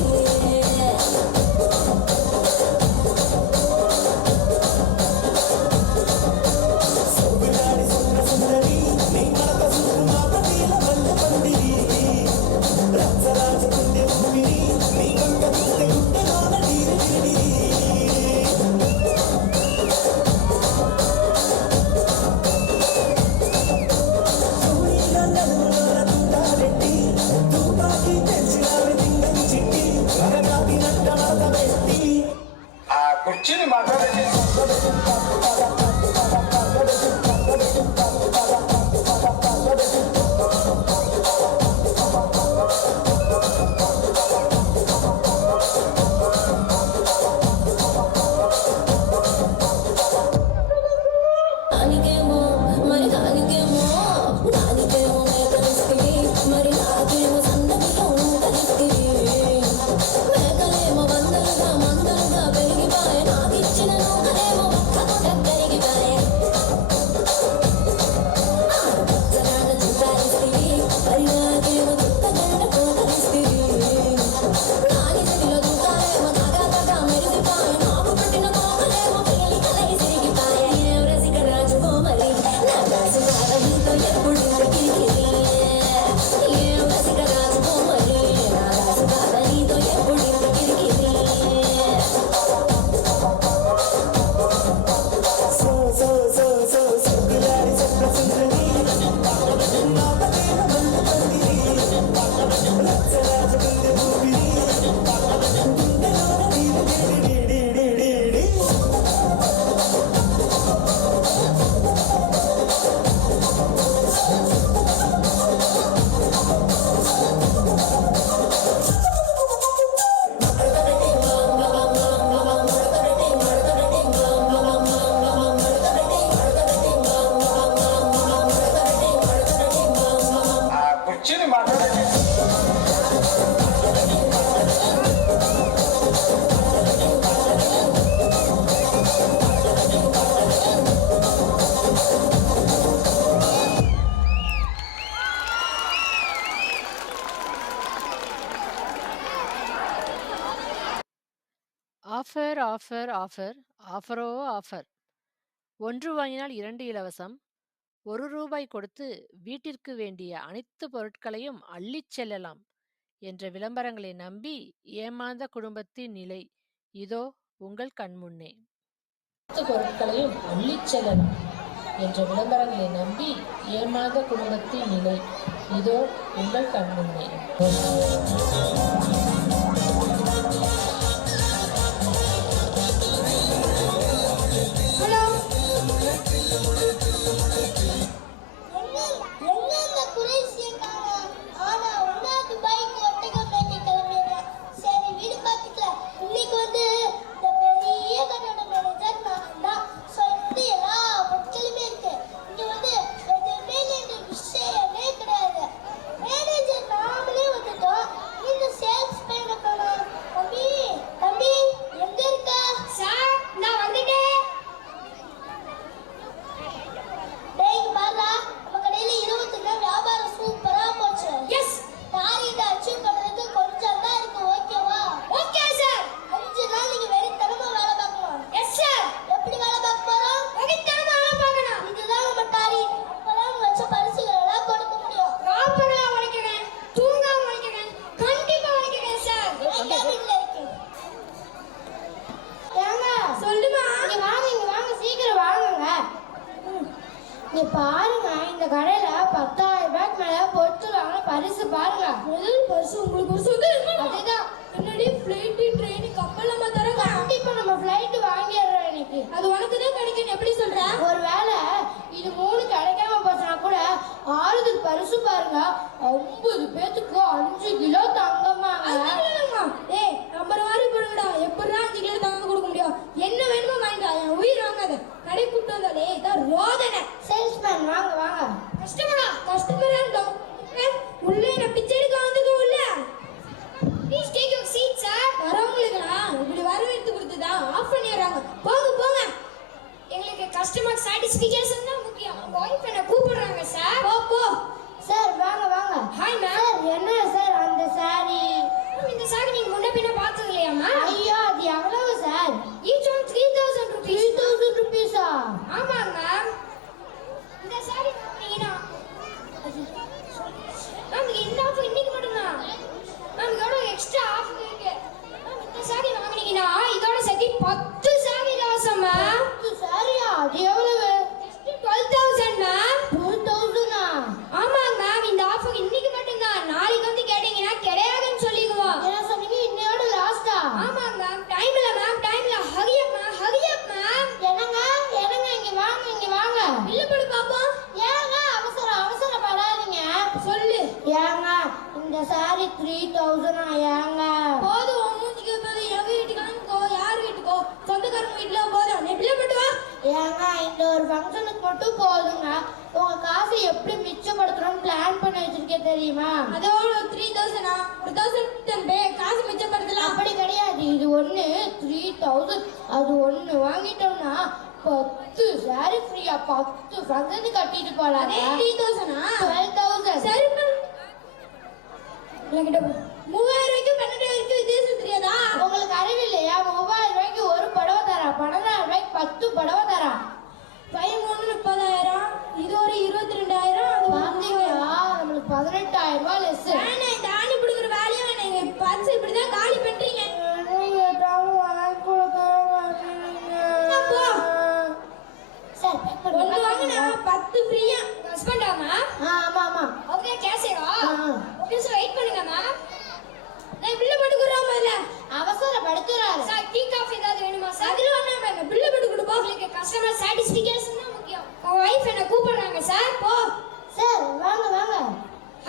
దానికేమో మరి దానికేమో మేకలిస్తివి మరి నాకేమో సన్నగిలో కలిస్తివి మేకలేమో వందలుగా మందలుగా పెరిగిపాయ నాకిచ్చిన నూకలేమో ఒక్కతో దగ్గరిగిపాయ పచ్చగాడ చుట్టాలిస్తివి మరి నాకేమో చుట్టగండ కోకలిస్తివి నాని చెవిలో దూకాలేమో తగా మెరిసిపాయ నాకు పుట్టిన కోకలేమో పెళ్లి కలగి సిరిగిపాయ ఏం రసిక రాజువో మరి నా రాజుగార నీతో ఎప్పుడు కిరికిరి ఏం రసిక రాజువో మరి నా రాజుగార నీతో ఎప్పుడు కిరికిరి ஆஃபர் ஆஃபர் ஆஃபர் ஆஃபரோ ஆஃபர் 1 வாங்கினால் 2 இலவசம். ₹1 கொடுத்து வீட்டிற்கு வேண்டிய அனைத்து பொருட்களையும் அள்ளிச் செல்லலாம் என்ற விளம்பரங்களை நம்பி ஏமாந்த குடும்பத்தின் நிலை இதோ உங்கள் கண்முன்னே. அனைத்து பொருட்களையும் அள்ளிச் செல்லலாம் என்ற விளம்பரங்களை நம்பி ஏமாந்த குடும்பத்தின் நிலை இதோ உங்கள் கண்முன்னே. பாருங்க இந்த கடையில 10,000 ரூபாய்க்கு மேல பொருட்கள் வாங்க பரிசு பாருங்க. முதல் பரிசு உங்களுக்கு ஒரு சுதந்திரம். அதுதான் என்னடி ஃப்ளைட் ட்ரெயின் கப்பல் நம்ம தரங்க. கண்டிப்பா நம்ம ஃப்ளைட் வாங்கிடுறோம் இன்னைக்கு. அது உனக்கு தான் கிடைக்கும் எப்படி சொல்ற? ஒருவேளை இது 3 கிடைக்காம போச்சுனா கூட ஆறுதல் பரிசு பாருங்க 50 பேத்துக்கு 5 கிலோ தங்கமாங்க. ஏய் நம்பர் வாரி போடுங்கடா. எப்பறா 5 கிலோ தங்கம் கொடுக்க முடியும்? என்ன வேணுமோ வாங்கிடா. என் உயிர் வாங்காத. கடை கூட்டு வந்தாலே இதான் ரோதனை. சேல்ஸ்மேன் வாங்க வாங்க. கஸ்டமரா உள்ளே நான் பிச்சை எடுக்க வந்துக்கோ உள்ள. Please take your seat sir. வரவங்களுக்குனா இப்படி வரவேற்று கொடுத்துதான் ஆஃப் பண்ணிடுறாங்க. போங்க போங்க. எங்களுக்கு கஸ்டமர் சாட்டிஸ்ஃபிகேஷன் தான் முக்கியம். பாய் ஃப்ரெண்ட கூப்பிடுறாங்க சார். போ போ. சார் வாங்க வாங்க. Hi ma'am. என்ன சார் அந்த சாரி? இந்த சாரி நீங்க முன்ன பின்ன பார்த்தது இல்லையாமா? ஐயோ அது எவ்வளவு sir? Each one 3000 rupees. 3000 rupees ஆ? ஆமாங்க மேம். இந்த சாரி வாங்குனீங்கன்னா மேம் இந்த ஆஃபர் இன்னைக்கு மட்டும் தான். மேம் இதோட எக்ஸ்ட்ரா ஆஃபர் இருக்கு. மேம் இந்த சாரி வாங்குனீங்கன்னா இதோட சேர்த்து 10 சாரி இலவசம் மேம். 10 சாரியா? அது எவ்வளவு? Just ஃபங்க்ஷனுக்கு மட்டும் போதுங்க. உங்க காசை எப்படி மிச்சப்படுத்தணும்னு பிளான் பண்ணி வச்சிருக்கேன் தெரியுமா? அதோட 3000 1000 காசு மிச்சப்படுத்தலாம். அப்படி கிடையாது. இது ஒண்ணு 3000. அது ஒண்ணு வாங்கிட்டோம்னா 10 சாரி ஃப்ரீயா 10 ஃபங்க்ஷனுக்கு கட்டிட்டு போலாம். 3000 12,000. சரி என்கிட்ட 3000 ரூபாய்க்கு 12,000 ரூபாய்க்கு வித்தியாசம் தெரியாதா? உங்களுக்கு அறிவு இல்லையா? 3000 ரூபாய்க்கு ஒரு புடவை தரா, 12,000 ரூபாய்க்கு 10 புடவை தரா. 13 30,000 இது ஒரு 22,000 அது பாத்தீங்களா? நம்மளுக்கு 18,000 ரூபாய் லெஸ். வேணாம் இந்த ஆணி பிடிக்கிற வேலையை வேணாம். எங்க பர்ஸ் இப்படிதான் காலி பண்றீங்க. சார் பேக் ஒண்ணு பண்ணுங்க. வாங்கினா 10 ஃப்ரீயா. ஹஸ்பண்ட் ஆமா ஆமா ஆமா. ஓகே கேஷேவா? ஆ. ஓகே சார் வெயிட் பண்ணுங்கம்மா. நான் பில்ல போட்டு குடுறோம் முதல்ல. அவசரப்படுத்துறாரு. சார் டீ காஃபி ஏதாவது வேணுமா சார்? அதுல வேணாம் மேம். பில்ல போட்டு கொடுப்போம். உங்களுக்கு கஸ்டமர் சாட்டிஸ்ஃபிகேஷன் தான் முக்கியம். உங்க வைஃப் என்ன கூப்பிடுறாங்க சார். போ. சார் வாங்க வாங்க.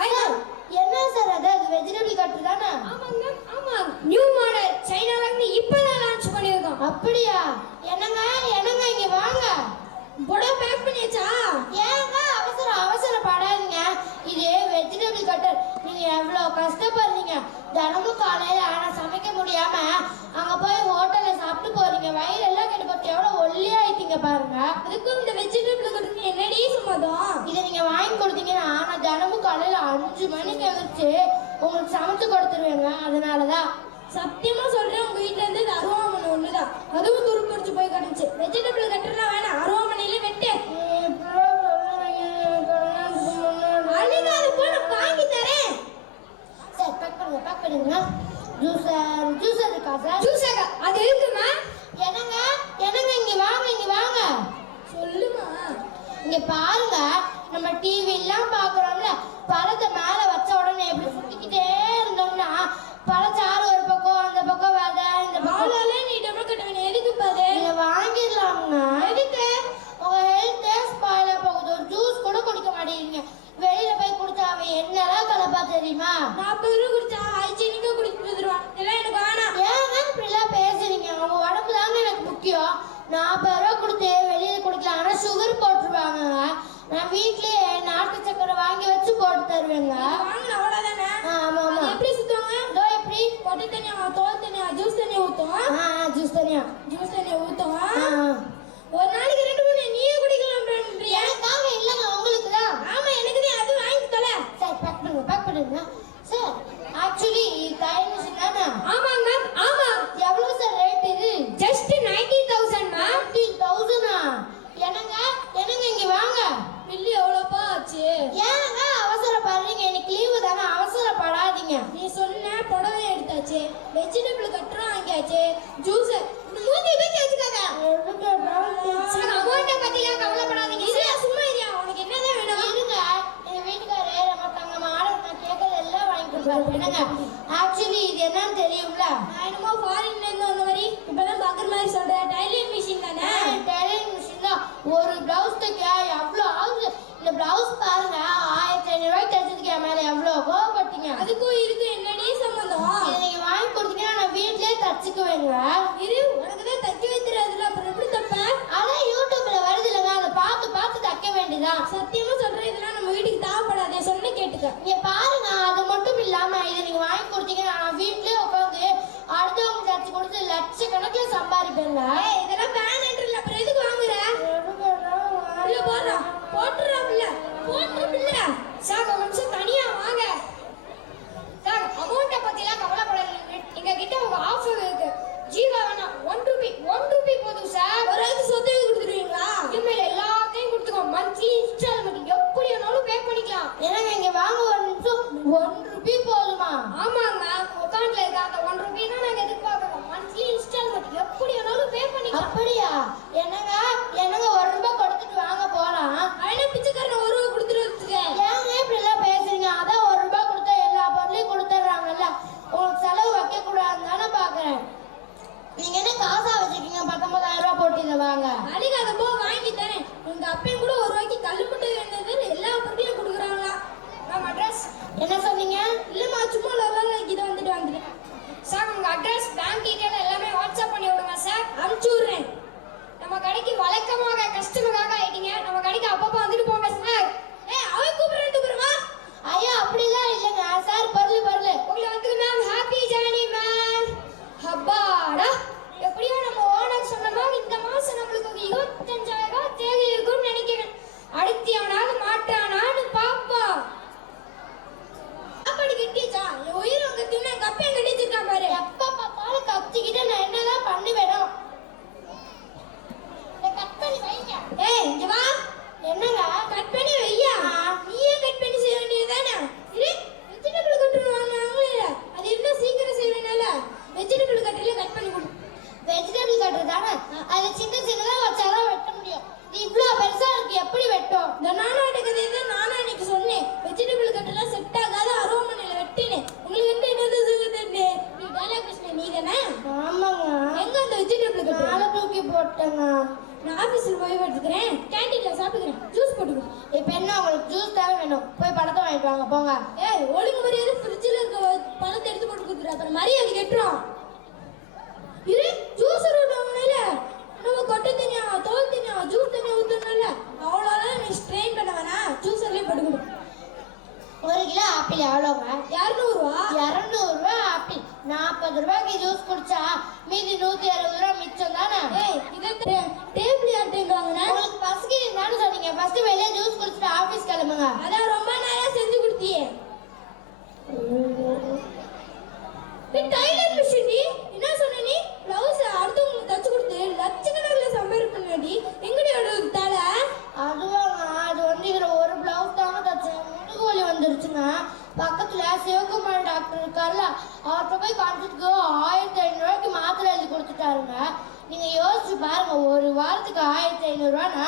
ஹாய் சார் என்ன சார் அது? அது வெஜிடபிள் கட்டு தானே? ஆமாங்க மேம். ஆமா நியூ மாடல் சைனால இருந்து இப்பதான் லான்ச் பண்ணிருக்கோம். அப்படியா? என்னங்க என்னங்க இங்க வாங்க. புடவை பேக் பண்ணியாச்சா? ஏங்க அவசரப்படாதீங்க. இது வெஜிடபிள் கட்டர். நீங்க எவ்வளவு கஷ்டப்படுறீங்க. தினமும் காலையில ஆனா சமைக்க முடியாம அங்க போய் ஹோட்டல்ல சாப்பிட்டு போறீங்க. வயிறு எல்லாம் கெட்டு போட்டு எவ்வளவு ஒல்லியா ஆயிட்டீங்க பாருங்க. அதுக்கும் இந்த வெஜிடபிள் கட்டு என்னடி சம்மதம்? இதை நீங்க வாங்கி கொடுத்தீங்கன்னா நான் தினமும் காலையில 5 மணிக்கு எழுந்திரிச்சு உங்களுக்கு சமைச்சு கொடுத்துருவேங்க. அதனாலதான் சத்தியமா சொல்றேன் உங்க வீட்ல இருந்து அருவாமனை ஒண்ணுதான். அதுவும் துருப்பிடிச்சு போய் கிடந்துச்சு. வெஜிடபிள் கட்டுனா வேணாம். அருவாமனையிலே வெட்டு. அழுகாத போ நான் வாங்கி தரேன். சார் பேக் பண்ணுங்க. ஜூஸர் இருக்கா சார்? ஜூஸாக அது இருக்குமா? என்னங்க இங்க வாங்க. சொல்லுமா. இங்க பாருங்க. நம்ம டிவி எல்லாம் பாக்குறோம்ல, பழத்தை மேல வச்ச உடனே எப்படி சுத்திக்கிட்டே இருந்தோம்னா பழச்சாறு ஒரு பக்கம், அந்த பக்கம் வேலை, இந்த பக்கம் ஆளாலே நீ டபுள் கட்ட வேணும். எதுக்கு பாது? நீங்க வாங்கிடலாமுங்க. எதுக்கு? உங்க ஹெல்த்தே ஸ்பாயிலா போகுது. ஒரு ஜூஸ் கூட குடிக்க மாட்டேங்கிறீங்க. வெளியில போய் குடிச்சா அவன் என்னெல்லாம் கலப்பா தெரியுமா? 40 ரூபா குடிச்சா ஹைஜீனிக்கா குடிச்சு வந்துருவான். இதெல்லாம் எனக்கு வேணாம். ஏங்க இப்படி எல்லாம் பேசுறீங்க? உங்க உடம்பு தாங்க எனக்கு முக்கியம். 40 ரூபா கொடுத்து வெளியில குடிக்கலாம். ஆனா சுகர் போட்டுருவாங்க. நான் வீட்லயே நாட்டு சக்கரை வாங்கி வச்சு போட்டு தருவேங்க. வாங்கின அவ்வளவுதானே? ஆமா ஆமா. அது எப்படி சுத்துவாங்க? இதோ எப்படி? பொட்டை தண்ணியா, தோல் தண்ணியா, ஜூஸ் தண்ணி ஊத்தும். ஜூஸ் தனியா. ஜூஸ் தண்ணி ஊத்தும். ஒரு நாளைக்கு 2-3 நீயே குடிக்கலாம்ன்றியா? எனக்காக இல்லைங்க, உங்களுக்கு தான். ஆமா எனக்கு தான். அது வாங்கி தொலை. சார் பேக் பண்ணுங்க. சார் ஆக்சுவலி டைம் மிஷின் தானே? ஆமாங்க மேம். ஆமா. எவ்வளவு சார் ரேட் இது? Just 90,000 ma'am. 90,000. என்னங்க இங்க வாங்க. பில்லு எவ்வளோப்பா ஆச்சு? ஏங்க அவசரப்படுறீங்க? எனக்கு லீவு தானே, அவசரப்படாதீங்க. நீ சொன்ன புடவை எடுத்தாச்சு, வெஜிடபிள் கட்டுறோம் வாங்கியாச்சு, ஜூஸ் மூஞ்சி தூக்கி வச்சுக்காத. சார் அமௌண்ட்டை பத்திலாம் கவலைப்படாதீங்க. இல்ல சும்மா இல்லையா? உனக்கு என்னதான் வேணும்? இருங்க, எங்க வீட்டுக்காரே நம்ம தங்க ஆர்டர் நான் கேட்கறது எல்லாம் வாங்கி கொடுப்பாரு. என்னங்க ஆக்சுவலி இது என்னன்னு தெரியும்ல? நான் என்னமோ ஃபாரின்ல இருந்து வந்த மாதிரி இப்பதான் பாக்குற மாதிரி சொல்றேன். டைலிங் மிஷின் தானே? டெய்லரிங் மிஷின் தான். ஒரு பிளவுஸ் தைக்க எவ்வளோ ஆகுது? இந்த பிளவுஸ் பாருங்க 1500 ரூபாய்க்கு தைச்சதுக்கு என் மேல எவ்வளோ கோவப்பட்டீங்க. அதுக்கும் இதுக்கு என்னடி சம்பந்தம்? இதை நீங்க வாங்கி கொடுத்தீங்கன்னா நான் வீட்லயே தச்சுக்குவேங்க. இரு உனக்கு தான் தைக்க வைக்கிறதுல அப்புறம் எப்படி தப்ப? அதான் யூடியூப்ல வருது இல்லைங்க, அதை பார்த்து தைக்க வேண்டியதான். சத்தியமா சொல்றேன் இதெல்லாம் நம்ம வீட்டுக்கு தேவைப்படாதே. சொன்ன கேட்டுக்க. இங்க பாருங்க, அது மட்டும் இல்லாம இதை நீங்க வாங்கி கொடுத்தீங்கன்னா நான் வீட்லயே உட்காந்து அடுத்தவங்க தச்சு கொடுத்து லட்சக்கணக்கில் சம்பாதிப்பேங்க. இதெல்லாம் வேணான்றல அப்புறம் எதுக்கு வாங்குற? இல்ல போறா போட்டுறாம்ல போட்டுறமில்ல. சார் ஒரு நிமிஷம் தனியா வாங்க. சார் அமௌண்ட்டை பத்திலாம் கவலைப்படாதீங்க. எங்க கிட்ட ஒரு ஆஃபர் இருக்கு. ஜீவா வேணா 1 ரூபி போதும் சார். ஒரு ஆளுக்கு சொத்தை கொடுத்துருவீங்களா? இனிமேல் எல்லாத்தையும் கொடுத்துக்கோ. மந்த்லி இன்ஸ்டால்மெண்ட் எப்படி வேணாலும் பே பண்ணிக்கலாம். என்னங்க இங்க வாங்க ஒரு நிமிஷம். 1 ரூபி போதுமா? ஆமாங்க அக்கௌண்ட்ல இருக்க அந்த 1 ரூபி தான் நாங்க எதிர்பார்க்கறோம். மந்த்லி இன்ஸ்டால்மெண்ட் எப்படி வேணாலும் பே பண்ணிக்கலாம். அப்படியா? என்னங்க 1 ரூபாய் கொடுத்துட்டு வாங்க போலாம். அவனே பிச்சைக்காரன் 1 ரூபா கொடுத்துருவதுக்கு. ஏங்க இப்படி எல்லாம் பேசுறீங்க? அதான் 1 ரூபாய் கொடுத்தா எல்லா பொருளையும் கொடுத்துட்றாங்கல்ல, உங்களுக்கு செலவு வைக்க கூடாதுன்னு தானே பாக்குறேன். நீங்க என்ன காசா வச்சிருக்கீங்க? 19,000 ரூபாய் போட்டு இதை வாங்க. அடிக்காத போ வாங்கி தரேன். உங்க அப்பையும் கூட 1 ரூபாய்க்கு கல்லு முட்டை வேண்டியது எல்லா பொருளையும் கொடுக்குறாங்களா? நம்ம அட்ரஸ் என்ன சொன்னீங்க? இல்லம்மா சும்மா இதை வந்துட்டு சார் உங்க அட்ரஸ் பேங்க் டீடைல் எல்லாமே வாட்ஸ்அப் பண்ணி விடுங்க சார். அனுப்பிச்சு விடுறேன். நம்ம கடைக்கு வழக்கமாக கஸ்டமராக ஆயிட்டீங்க. அப்பாடா எப்படியோ நம்ம ஓனர் சொன்னதோ இந்த மாசம் நம்மளுக்கு ஒரு 25,000 ரூபாய் தேவை இருக்கும்னு நினைக்கிறேன். அடுத்து அவனாவது மாட்டானான்னு பாப்போம். சாப்பாடு கட்டிச்சா என் உயிர் உங்க தின்னு எங்க அப்பா எங்க கட்டிச்சிருக்கான் பாரு. எப்ப பாப்பாலும் கத்திக்கிட்டு நான் என்னதான் பண்ணுவேணும். கட் பண்ணி வைங்க. ஏய் இங்க வா. என்னங்க கட் பண்ணி வையா. நீயே கட் பண்ணி செய்ய வேண்டியதுதானே. இரு வெஜிடபிள் கட்டுறாங்க அவங்களே. அது இன்னும் சீக்கிரம் செய்வேனால வெஜிடபிள் கட்டல கட் பண்ணி கொடு. வெஜிடபிள் கட்டர் தானே அது சின்ன சின்னதா வச்சாதான் வெட்ட முடியும். இது இவ்ளோ பெருசா இருக்கு எப்படி வெட்டும்? இந்த நானாட்ட கதையை தான் நானா இன்னைக்கு சொன்னேன். வெஜிடபிள் கட்டர்லாம் செட் ஆகாத அரோமனையில வெட்டினேன். உங்களுக்கு என்னது சொல்லுதுன்னு நீ டயலாக் பேசுன நீ தானே? ஆமாங்க. எங்க அந்த வெஜிடபிள் கட்டர்? நாளை தூக்கி போட்டேங்க. நான் ஆபீஸ்ல போய் எடுத்துக்கிறேன். கேண்டீன்ல சாப்பிட்டுக்கிறேன். ஜூஸ் போட்டுக்கோ. இப்போ என்ன உங்களுக்கு ஜூஸ் தேவை வேணும்? போய் பழத்தை வாங்கிட்டு வாங்க போங்க. ஏய் ஒழுங்கு மரியாதை ஃப்ரிட்ஜ்ல இருக்க பழத்தை எடுத்து போட்டு கொடுத்துரு. அப்புறம் மரியாதை கெட்டுரும். இரு ஜூஸ் ஊத்துறவங்கல நம்ம கொட்டை தனியா தோல் தனியா ஜூஸ் தனியா ஊத்துறனால அவ்வளோதான் நீ ஸ்ட்ரெயின் பண்ண வேணாம். ஜூஸர்லேயே போட்டு கொடு. 1 கிலோ ஆப்பிள் எவ்வளோங்க? 200 ரூபா. 200 ரூபா ஆப்பிள். 40 ரூபாய்க்கு ஜூஸ் குடிச்சா மீதி 160 ரூபா மிச்சம் தானே. ஏய் இதை டேபிள் ஆட்டுங்காங்க. உங்களுக்கு பசிக்குதுன்னு சொன்னீங்க. ஃபர்ஸ்ட் வெளியே ஜூஸ் குடிச்சிட்டு ஆஃபீஸ் கிளம்புங்க. அதான் ரொம்ப நேரா செஞ்சு கொடுத்தியே. டைலர் மிஷின் நீ என்ன சொன்ன? நீ ப்ளவுஸ் அடுத்தவங்களுக்கு தச்சு கொடுத்து லட்சக்கணக்கில் சம்பாதிப்படி எங்கடி அடுத்து தலை? அதுவாங்க அது வந்து இதில் ஒரு ப்ளவுஸ் தாங்க தச்சேன். முதுகு வலி வந்துருச்சுங்க. பக்கத்தில் சிவகுமார் டாக்டர் இருக்கார்ல அவர்கிட்ட போய் காமிச்சதுக்கு 1500 ரூபாய்க்கு மாத்திரை எழுதி கொடுத்துட்டாருங்க. நீங்கள் யோசிச்சு பாருங்க, ஒரு வாரத்துக்கு 1500 ரூபானா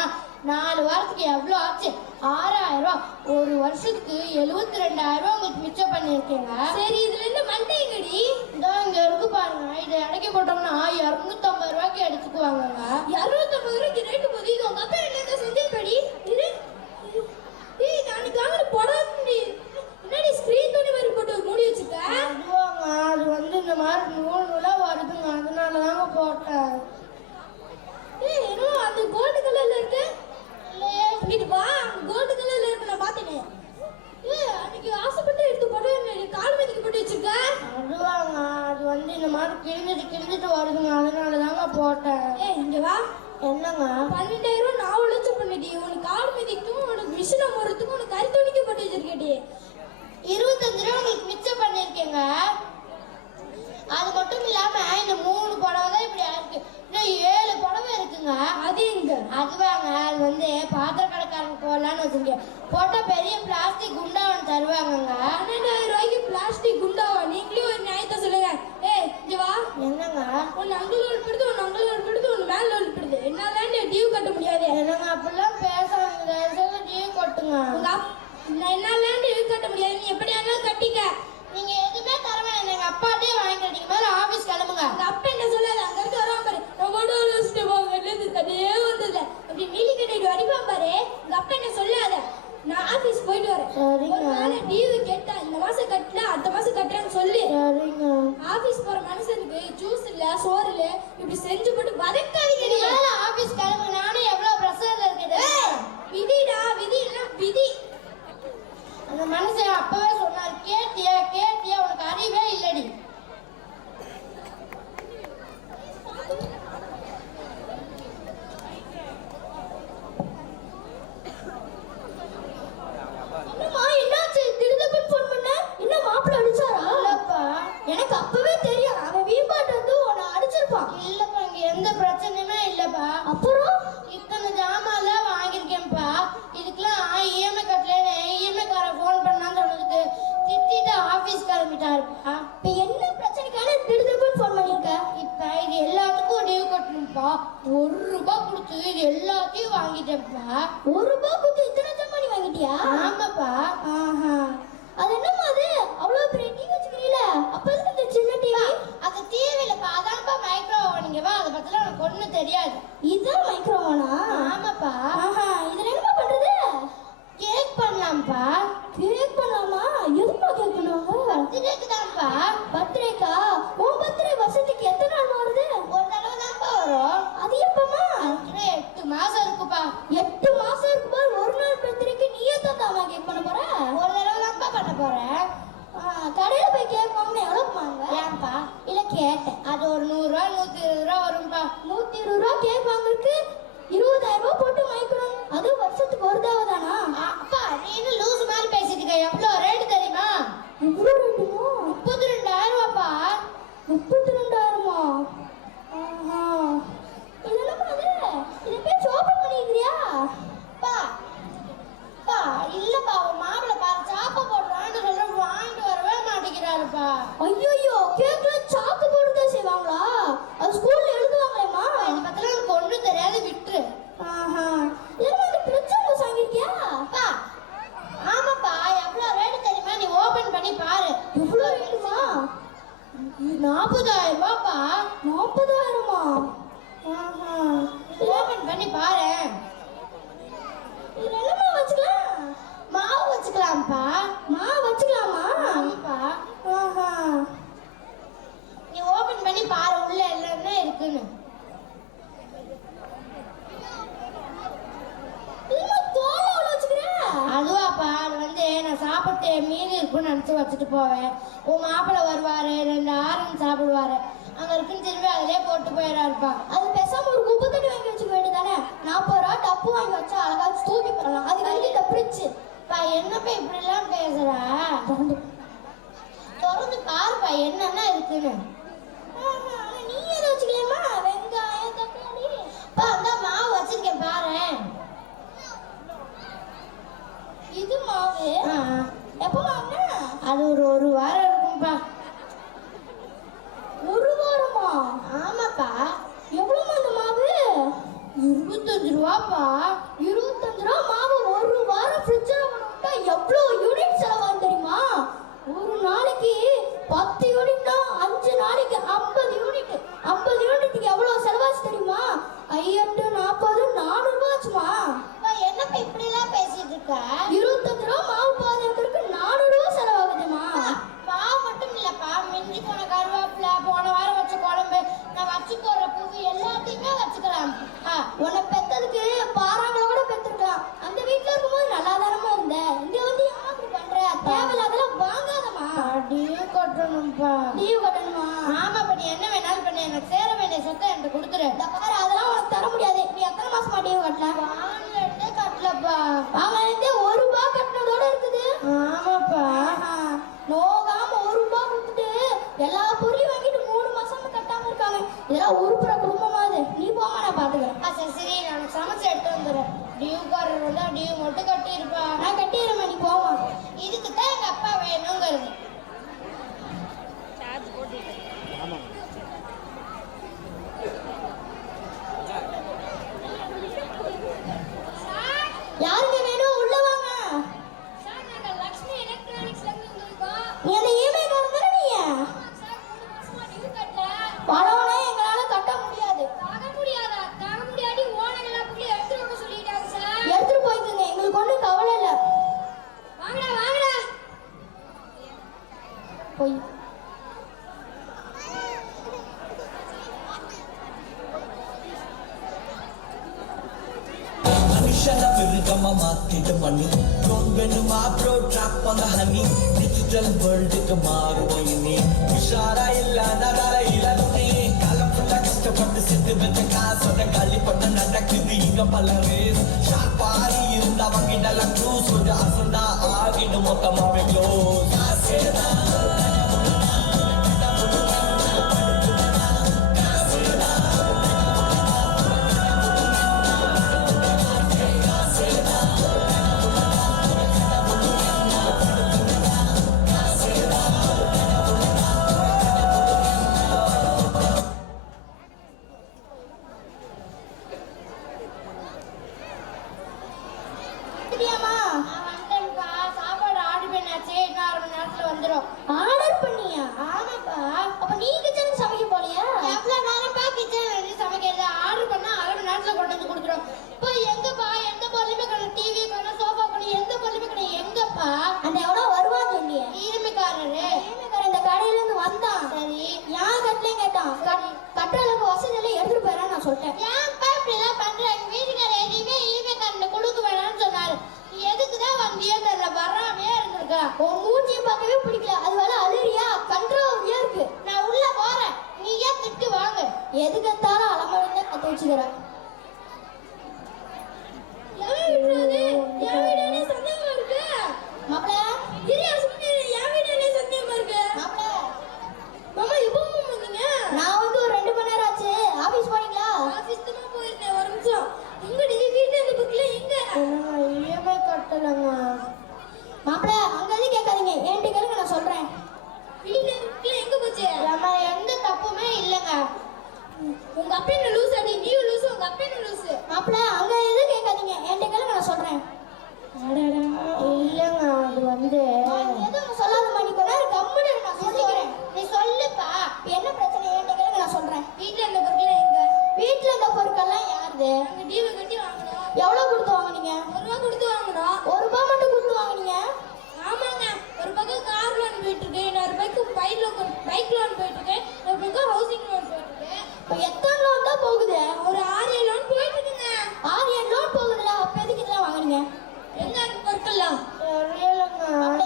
4 வாரத்துக்கு எவ்வளோ ஆச்சு? 6000 ரூபா. ஒரு வருஷத்துக்கு 72,000 ரூபா உங்களுக்கு மிச்சம் பண்ணியிருக்கேங்க. சரி இதுல இருந்து மண்டை எங்கடி? இதோ இங்க இருக்கு பாருங்க. இதை இடைக்க போட்டோம்னா 250 ரூபாய்க்கு எடுத்துக்குவாங்க. 250 ரூபாய்க்கு ரேட்டு போது இது உங்க அப்பா என்ன செஞ்சிருப்படி? இது ஏய் நாளைக்கு வாங்க போடாதீ. என்னடி ஸ்கிரீன் துணி மாதிரி போட்டு மூடி வச்சுக்க? அதுவாங்க அது வந்து இந்த மாதிரி நூலா வருதுங்க. அதனால தாங்க போட்டேன். ஏய் என்ன அந்த கோல்டு கலர்ல இருக்கு? இல்லையே இது வா கோல்டு கலர்ல இருக்கு நான் பார்த்தேனே. ஏய் அன்னைக்கு ஆசைப்பட்டு எடுத்து போட்டு கால் மேதிக்கு போட்டு வச்சிருக்க. அதுவாங்க அது வந்து இந்த மாதிரி கிழிஞ்சிட்டு வருதுங்க. அதனால தாங்க போட்டேன். ஏய் இங்க வா. என்னங்க 12,000 ரூபா நான் உழைச்சு பண்ணிட்டி. உனக்கு கால் மேதிக்கும் உனக்கு மிஷினை போடுறதுக்கும் உனக்கு கறி துணிக்க போட்டு வச்சிருக்கேடி. 25 ரூபா உங்களுக்கு மிச்சம் பண்ணியிருக்கேங்க. அது மட்டும் இல்லாம இந்த 3 புடவை தான் இப்படி இருக்கு. இன்னும் 7 புடவை இருக்குங்க. அது எங்க? அதுவாங்க அது வந்து பாத்திர கடைக்காரங்க போடலான்னு வச்சிருக்கேன். போட்டா பெரிய பிளாஸ்டிக் குண்டா ஒன்று தருவாங்கங்க. 12,000 ரூபாய்க்கு பிளாஸ்டிக் குண்டாவா? நீங்களே ஒரு நியாயத்தை சொல்லுங்க. ஏய் இங்க வா. என்னங்க ஒன்னு அங்கிள் ஒழிப்பிடுது ஒன்னு அங்கிள் ஒழிப்பிடுது ஒன்னு மேல ஒழிப்பிடுது. என்னால டியூ கட்ட முடியாது. என்னங்க அப்படிலாம் பேசாதீங்க. டியூ கட்டுங்க. என்னால டியூ கட்ட முடியாது. நீ எப்படி ஆனாலும் கட்டிக்க. நீங்க எதுவுமே தர வேணாம். எங்க அப்பாட்டே வாங்கிக்கிறீங்க. மேல ஆபீஸ் கிளம்புங்க. எங்க அப்பா என்ன சொல்லாது அங்க இருந்து வராம பாரு. நம்மோட லிஸ்ட் போகிறது தனியே வந்ததுல அப்படி நீலி கட்டிட்டு அடிப்பான் பாரு. எங்க அப்பா என்ன சொல்லாத. நான் ஆபீஸ் போயிட்டு வரேன். ஒரு நாள் டிவி கேட்டா இந்த மாசம் கட்டல அடுத்த மாசம் கட்டுறேன்னு சொல்லி ஆபீஸ் போற மனுஷனுக்கு ஜூஸ் இல்ல சோறு இல்ல இப்படி செஞ்சு போட்டு வதக்காதீங்க. ஆபீஸ் கிளம்புங்க. நானும் எவ்வளவு பிரஷர்ல இருக்கேன். விதிடா விதி இல்ல விதி. அந்த மனுஷன் அப்பவே சொன்னார். கேட்டியா உனக்கு அறிவே இல்லடி. என்னம்மா என்னாச்சு? திடுதப்புன்னு ஃபோன் பண்ண? என்ன மாப்பிள்ளை அடிச்சாரா? இல்லப்பா எனக்கு அப்பவே தெரியும். அவன் வீம்பாட்டு வந்து உன்னை அடிச்சிருப்பான். இல்லப்பா இங்க எந்த பிரச்சனையுமே இல்லப்பா. அப்புறம் இத்தனை ஜாமான்லாம் வாங்கியிருக்கேன்ப்பா. இதுக்கெல்லாம் இஎம்ஐ கட்டலன்னு இஎம்ஐக்கார ஃபோன் பண்ணான்னு சொன்னதுக்கு திட்டிட்டு ஆஃபீஸ் கிளம்பிட்டாருப்பா. இப்போ என்ன பிரச்சனைக்கான திடுதப்புன்னு ஃபோன் பண்ணியிருக்க? இப்போ இது எல்லாத்துக்கும் டியூ கட்டணும்ப்பா. 1 ரூபா கொடுத்து இது எல்லாத்தையும் வாங்கிட்டேன்ப்பா. 1 ரூபா கொடுத்து இத்தனை ஜாமான் வாங்கிட்டியா? ஆமாப்பா. ஆஹா அது என்னம்மா அது அவ்வளோ பெரிய டிவி வச்சுக்கிறீல? அப்போ எதுக்கு இந்த சின்ன டிவி? அது டிவி இல்லைப்பா. அதான்ப்பா மைக்ரோவேவ். வா அதை பற்றிலாம் எனக்கு ஒன்றும் தெரியாது. இதுதான் மைக்ரோவேவா? ஆமாப்பா. ஆஹா இதில் என்னப்பா பண்ணுறது? கேக் பண்ணலாம்ப்பா. கேக் பண்ணலாமா? எதுப்பா கேக் பண்ணுவாங்க? பர்த்டேக்கு தான்ப்பா. பர்த்டேக்கா? உன் பர்த்டே வருஷத்துக்கு எத்தனை நாள் வருது? ஒரு தடவை தான்ப்பா வரும். அது எப்பமா? 8 மாசம் இருக்குப்பா. 8 மாசம் இருக்குப்பா. ஒரு நாள் பர்த்டேக்கு நீயே தாத்தாமா கேக் பண்ண போற? ஒரு தடவை தான்ப்பா பண்ண போறேன். கடையில் போய் கேக் வாங்கினா எவ்வளோக்குமாங்க? ஏன்ப்பா? இல்லை கேட்டேன். அது ஒரு 100 ரூபா எடுத்து வச்சுட்டு போவேன். உன் மாப்பிள்ளை வருவாரு, 2 ஆரஞ்சு சாப்பிடுவாரு, அங்க இருக்குன்னு திரும்பி அதிலே போட்டு போயிடாருப்பா. அது பேசாம ஒரு குப்பை தண்ணி வாங்கி வச்சுக்க வேண்டியதானே? 40 ரூபா டப்பு வாங்கி வச்சா அழகா தூக்கி போடலாம். அது வந்து தப்பிச்சு என்னப்பா இப்படி எல்லாம் பேசுற? திறந்து பாருப்பா என்னென்ன இருக்குன்னு. நீ எதை வச்சுக்கலாமா? வெங்காயம், தக்காளி. அந்த மாவு வச்சிருக்கேன் பாரு. இது மாவு எப்ப வாங்க? அது ஒரு வாரம் இருக்கும்பா. ஒரு வாரமா? ஆமாப்பா. எவ்வளவு அந்த மாவு? 25 ரூபாப்பா. 25 ரூபா மாவு ஒரு வாரம் ஃப்ரிட்ஜ்ல போட்டா எவ்வளவு யூனிட் செலவாகும் தெரியுமா? ஒரு நாளைக்கு 10 யூனிட்னா 5 நாளைக்கு 50 யூனிட். 50 யூனிட்டுக்கு எவ்வளவு செலவாச்சு தெரியுமா? 5 40 400 ரூபாய் ஆச்சுமா. என்னப்பா இப்படி எல்லாம் பேசிட்டு இருக்க? 25 ரூபா மாவு பாதுகாக்கிறதுக்கு 400 ரூபாய் செலவாகுதுமா. மாவு மட்டும் இல்லப்பா, மிஞ்சி போன கருவேப்பிலை, போன வாரம் வச்ச குழம்பு, நான் வச்சு போடுற பூவு எல்லாத்தையுமே வச்சுக்கலாம். உன்னை பெத்ததுக்கு பாறாங்களோட பெத்திருக்கலாம். அந்த வீட்டுல இருக்கும்போது நல்லா தானமா இருந்த. இங்க வந்து யாரு பண்ற? தேவையில்லாதெல்லாம் வாங்காதமா. டியூ கட்டணும்பா. டியூ கட்டணுமா? ஆமாப்பா, நீ என்ன வேணாலும் பண்ணு, எனக்கு சேர வேண்டிய சொத்தை என்கிட்ட கொடுத்துரு. இந்த பாரு, அதெல்லாம் உனக்கு தர முடியாது. நீ எத்தனை மாசமா டியூ கட்டல? வாங்கிட்டு கட்டலப்பா. வாங்கிட்டு 1 ரூபாய் கட்டினதோட இருக்குது. ஆமாப்பா. நோகாம 1 ரூபாய் கொடுத்துட்டு எல்லா பொருளையும் வாங்கிட்டு 3 மாசமா கட்டாம இருக்காங்க. இதெல்லாம் உருப்புற குடும்பமாவது. நீ போமா, நான் பாத்துக்கிறேன். சரி சரி, நான் சமைச்சு எடுத்து வந்துடுறேன். டியூக்காரர் வந்தா டியூ மட்டும் கட்டி இருப்பா. நான் கட்டிடுறேன், நீ போமா. இதுக்கு தான் எங்க அப்பா வேணுங்கிறது. யாருக்கு வேணும்? உள்ள வாங்க. சார், நாங்க லக்ஷ்மி எலக்ட்ரானிக்ஸ்ல இருந்து வந்திருக்கோம். நீ அந்த இஎம்ஐ காரங்க நீங்க? சார், 3 மாசமா டியூ கட்டல. பணம்னா எங்களால கட்ட முடியாது. தர முடியாதா? தர முடியாட்டி ஓனர் எல்லா புள்ளையும் எடுத்துட்டு வர சொல்லிட்டாங்க சார். எடுத்துட்டு போய்க்குங்க, எங்களுக்கு ஒண்ணும் கவலை இல்ல. வாங்கடா வாங்கடா. போய் மனுஷன மிருகமா மாத்திட்டு பண்ணி ட்ரோன் வேணுமா bro drop on the honey digital வேர்ல்டுக்கு மாறுவோம் இனி உஷாரா இல்ல நடார இளநீ காலம் ஃபுல்லா கஷ்டப்பட்டு சித்து வச்ச காசோட காலி பண்ண நடக்குது இங்க பல ரேஸ் ஷார்ப்பாரி இருந்தா வாங்கிடலாம் க்ரூஸ் ஒரு அசந்தா ஆகிடும் மொத்தமாவே க்ளோஸ் சாப்பாடு ஆர்டர் பண்ணாச்சு, இன்னும் 1/2 மணி நேரத்துல வந்துடும். ஆர்டர் பண்ணியா? ஆமாப்பா. அப்ப நீ கிச்சனுக்கு சமைக்க போலியா? எவ்வளவு நேரம்ப்பா கிச்சன் சமைக்கிறது? ஆர்டர் பண்ணா 1/2 மணி நேரத்துல கொண்டு வந்து கொடுத்துரும். இப்போ எங்கப்பா? எந்த பொருளுமே கடை, டிவி கடை, சோஃபா கடை, எந்த பொருளுமே கடை. எங்கப்பா? அந்த எவ்வளோ வருவான்னு சொன்னியே? ஈரமிக்காரரு. இந்த கடையில இருந்து வந்தான். சரி, யார் கட்டலையும் கேட்டான். கட்டுற அளவுக்கு வசதி எல்லாம் எடுத்துட்டு போயிடறான்னு நான் சொல்லிட்டேன். ஏன்ப்பா இப்படி எல்லாம் பண்ற? எங்க வீட்டுக்காரர் எதையுமே ஈரமிக்காரன் கொடுக்க வேணாம்னு சொன்னாரு. எதுக்குதான் வந்தியோ தெரியல, வராமே இருந்திருக்கா. உன் மூஞ்சியை பார்க்கவே பிடிக்கல. அது வேலை அழுறியா கண்ட்ரோலியா இருக்கு. நான் உள்ள போறேன், நீ ஏன் திட்டு வாங்க. எதுக்கு தாரம் அலமழந்தா கத்து வச்சுக்கிறேன். நான் வந்து ஒரு 2 மணி நேரம் ஆச்சு. ஆபீஸ் போனீங்களா? ஆபீஸ் தான் போயிருந்தேன். ஒரு நிமிஷம். எங்கடி வீட்டுல இந்த புக்ல எங்க? இஎம்ஐ கட்டலங்க. மாப்ள, அங்க எது கேட்காதீங்க, என்கிட்ட கேளுங்க, நான் சொல்றேன். வீட்டுல இந்த புக்ல எங்க போச்சு? நம்ம எந்த தப்புமே இல்லங்க. உங்க அப்பா என்ன லூஸ் அடி, நீ லூஸ், உங்க அப்பா என்ன லூஸ். மாப்ள, அங்க எது கேட்காதீங்க, என்கிட்ட கேளுங்க, நான் சொல்றேன். இல்லங்க, அது வந்து எதுவும் சொல்லாதம்மா. நீ கொஞ்ச நேரம் கம்முன்னு இரு, நான் சொல்லிக்கிறேன். நீ சொல்லுப்பா. என்ன பிரச்சனை? என்கிட்ட கேளுங்க, நான் சொல்றேன். வீட்டுல இந்த பொருட்கள் எங்க? வீட்டுல இந்த பொருட்கள்லாம் யாருது? நாங்க டிவி கட்டி வாங்குறோம். எவ்வளவு கொடுத்து வாங்குனீங்க? 1 ரூபா கொடுத்து வாங்குறோம். 1 ரூபா மட்டும் கொடுத்து வாங்குனீங்க? ஆமாங்க. ஒரு பக்கம் கார் லோன் போயிட்டு இருக்கு, இன்னொரு பக்கம் பைக் லோன் போயிட்டு இருக்கு, ஒரு பக்கம் ஹவுசிங் லோன் போயிட்டு இருக்கு. இப்போ எத்தனை லோன் தான் போகுது? ஒரு 6-7 லோன் போயிட்டு இருக்குங்க. 6-7 லோன் போகுதுல, அப்ப எதுக்கு இதெல்லாம் வாங்குனீங்க? எங்க பொருட்கள்லாம் தெரியலங்க. வாங்க.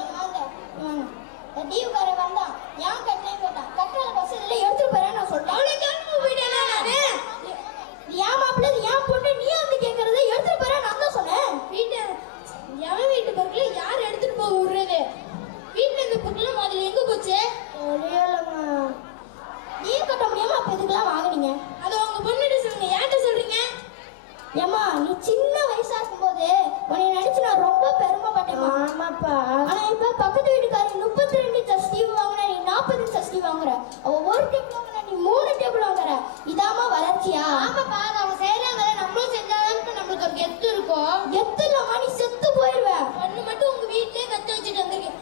பாத்தியா? ஆமாப்பா, அவங்க செய்யறாங்க, நம்மளும் செஞ்சாதான் நம்மளுக்கு ஒரு கெத்து இருக்கும். கெத்து இல்லாம நீ செத்து போயிருவ. ஒண்ணு மட்டும் உங்க வீட்லயே கத்து வச்சுட்டு வந்திருக்கேன்.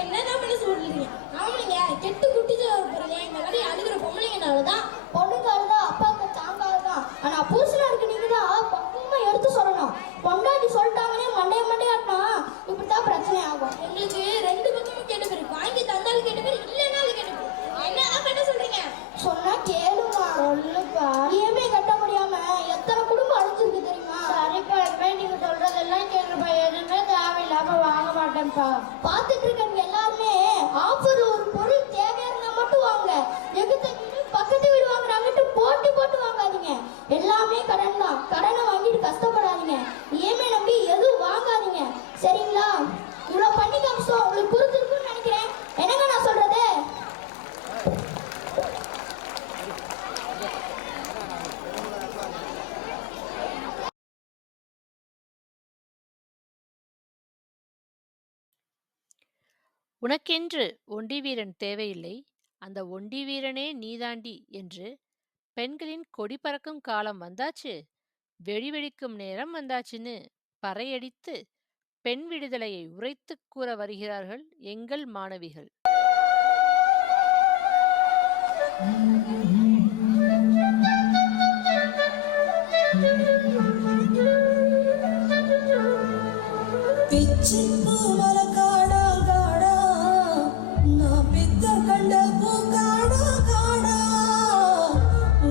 என்னதான் பண்ண சொல்றீங்க? ஆமாங்க, கெட்டு குட்டிச்சு போறீங்க. இந்த மாதிரி அழுகிற பொம்பளைங்கனாலதான் பொண்ணுங்க அழுதா அப்பாவுக்கு தாங்காதுதான். ஆனா புருஷனா இருக்கு நீங்க தான் பக்குவமா எடுத்து சொல்லணும். பொண்டாட்டி சொல்லிட்டாங்கன்னே மண்டையாட்டினா இப்படித்தான் பிரச்சனை ஆகும். எங்களுக்கு ரெண்டு பக்கமும் கேட்டு பேரு, வாங்கி தந்தாலும் கேட்டு பேரு, இல்லைனாலும் கேட்டு பேரு. என்னதான் பண்ண சொல்றீங்க? சொன்னா கேளுமா. சொல்லுப்பா. இஎம்ஐ கட்ட முடியாம எத்தனை குடும்பம் அழிச்சிருக்கு தெரியுமா? சரிப்பா, நீங்க சொல்றதெல்லாம் கேட்கப்பா. எதுவுமே தேவையில்லாம வாங்க மாட்டேன்ப்பா. பாத்துட்டு இருக்கவங்க எல்லாருமே ஆஃபர் ஒரு பொருள் தேவையா இருந்தா மட்டும் வாங்க. எகுத்த வீடு பக்கத்து வீடு வாங்குறாங்கட்டு போட்டு வாங்காதீங்க. எல்லாமே கடன் தான். கடனை வாங்கிட்டு கஷ்டப்படாதீங்க. இஎம்ஐ நம்பி எதுவும் வாங்காதீங்க. சரிங்களா? இவ்வளவு பண்ணி காமிச்சோம், உங்களுக்கு புரிஞ்சிருக்குன்னு நினைக்கிறேன். என்னங்க நான் சொல்றது? உனக்கென்று ஒண்டி வீரன் தேவையில்லை, அந்த ஒண்டி வீரனே நீதாண்டி என்று பெண்களின் கொடி பறக்கும் காலம் வந்தாச்சு, வெடி வெடிக்கும் நேரம் வந்தாச்சுன்னு பறையடித்து பெண் விடுதலையை உரைத்துக் கூற வருகிறார்கள் எங்கள் மாணவிகள். பிச்சிப்பூ மலக்காடா காடா, நான் பித்த கண்ட பூ காடா காடா,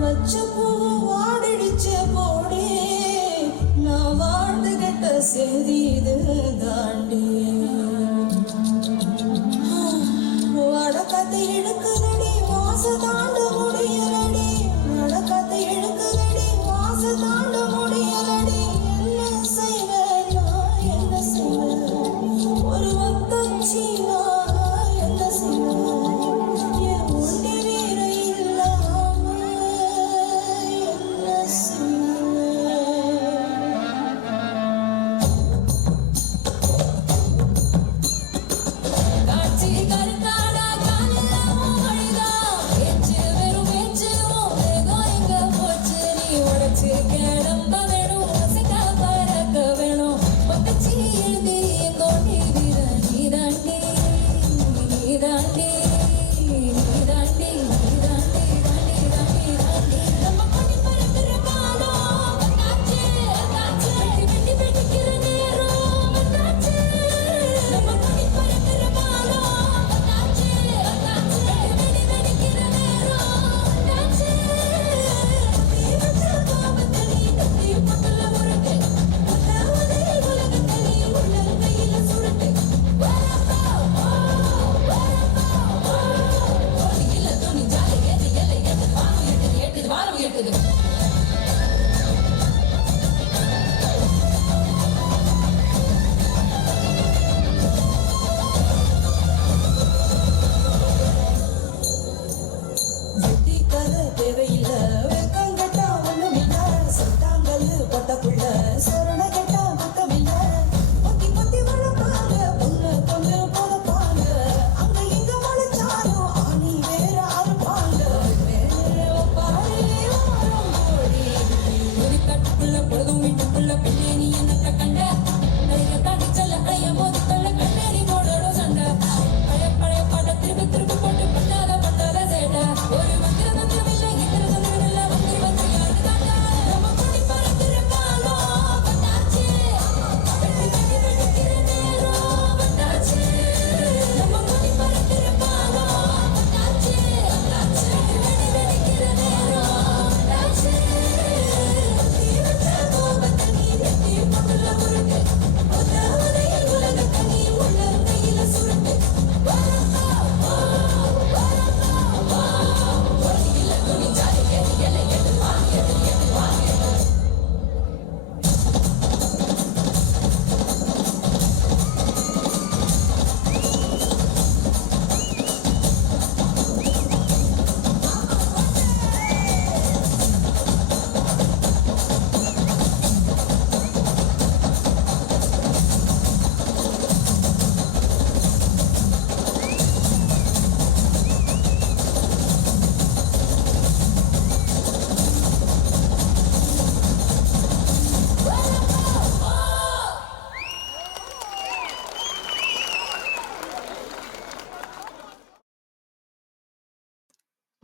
வச்ச பூ வாடிடுச்ச போடே, நான் வாழ்ந்து கெட்ட செய்தி இது தாண்டி. வடக்கத்தை இழுக்குதடி வாச தாண்ட முடியலடி, வடக்கத்தை இழுக்குதடி வாச தாண்ட முடியலடி. என்ன செய்வேன் நான், என்ன செய்வேன், ஒரு வக்கச்சி நான் என்ன செய்வேன், என் ஒண்டி வீர இல்லாம என்ன செய்வேன். காட்சி கருத்தாடா காலில் வழிதா, பேச்சு வெறும் பேச்சு, வேகம் எங்க போச்சு, நீ உடச்சு கிளம்ப வேணும், வசக்கா பறக்க வேணும், பக்கச்சி எழுதி எங்கோண்டி வீர நீதாண்டி நீதாண்டி நீதாண்டி நீதாண்டி தாண்டி தாண்டி தாண்டி. நம்ம கொடி பறக்கிற காலம் வந்தாச்சு வந்தாச்சு, வெட்டி வெடிக்கிற நேரம் வந்தாச்சு, நம்ம கொடி பறக்கிற காலம் வந்தாச்சு வந்தாச்சு, வெடி வெடிக்கிற நேரம் வந்தாச்சு. நீ வச்ச கோபத்தை நீ கட்டி பக்கல உருட்டு, உன்னாவதே உலகத்தை நீ உள்ள கையில சுருட்டு. வரப்போ ஓடியில துணி ஜாலி ஏது எல்லை எட்டு வாரம் எட்டுது எட்டுது வாரம் எட்டுது. வெட்டி கதை தேவையில்லை, வெக்கங்கட்டா ஒண்ணுமில்ல, சட்டாங்கல் பொட்டக்குள்ள சரண கட்டா பக்கமில்ல, பொத்தி பொத்தி வளர்ப்பாங்க, பொண்ணு பொண்ணு பொறுப்பாங்க, அங்க இங்க வளைச்சாலும் ஆணி வேற அறுப்பாங்க, வேற பாரு வாரம்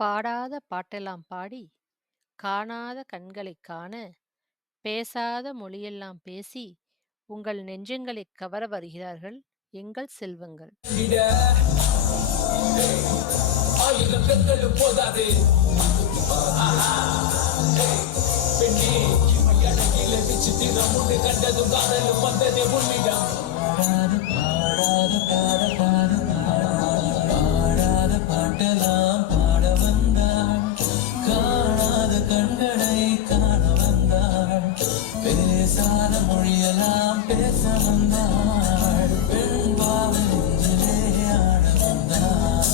பாடாத பாட்டெல்லாம் பாடி காணாத கண்களைக் காண பேசாத மொழியெல்லாம் பேசி உங்கள் நெஞ்சங்களைக் கவர வருகிறார்கள் எங்கள் செல்வங்கள். ஆயிரம் பெண்களும் போதாது பெண்ணே இவன் அழகில விசித்திரம் உண்டு கண்டதும் காதலும் வந்ததே உன்னிடம் பாடாத பாட்டெல்லாம் பாட வந்தாள் காணாத கண்களை காண வந்தாள் பேசாத மொழியெல்லாம் பேச வந்தாள் பெண் பாவனிலே ஆட வந்தாள்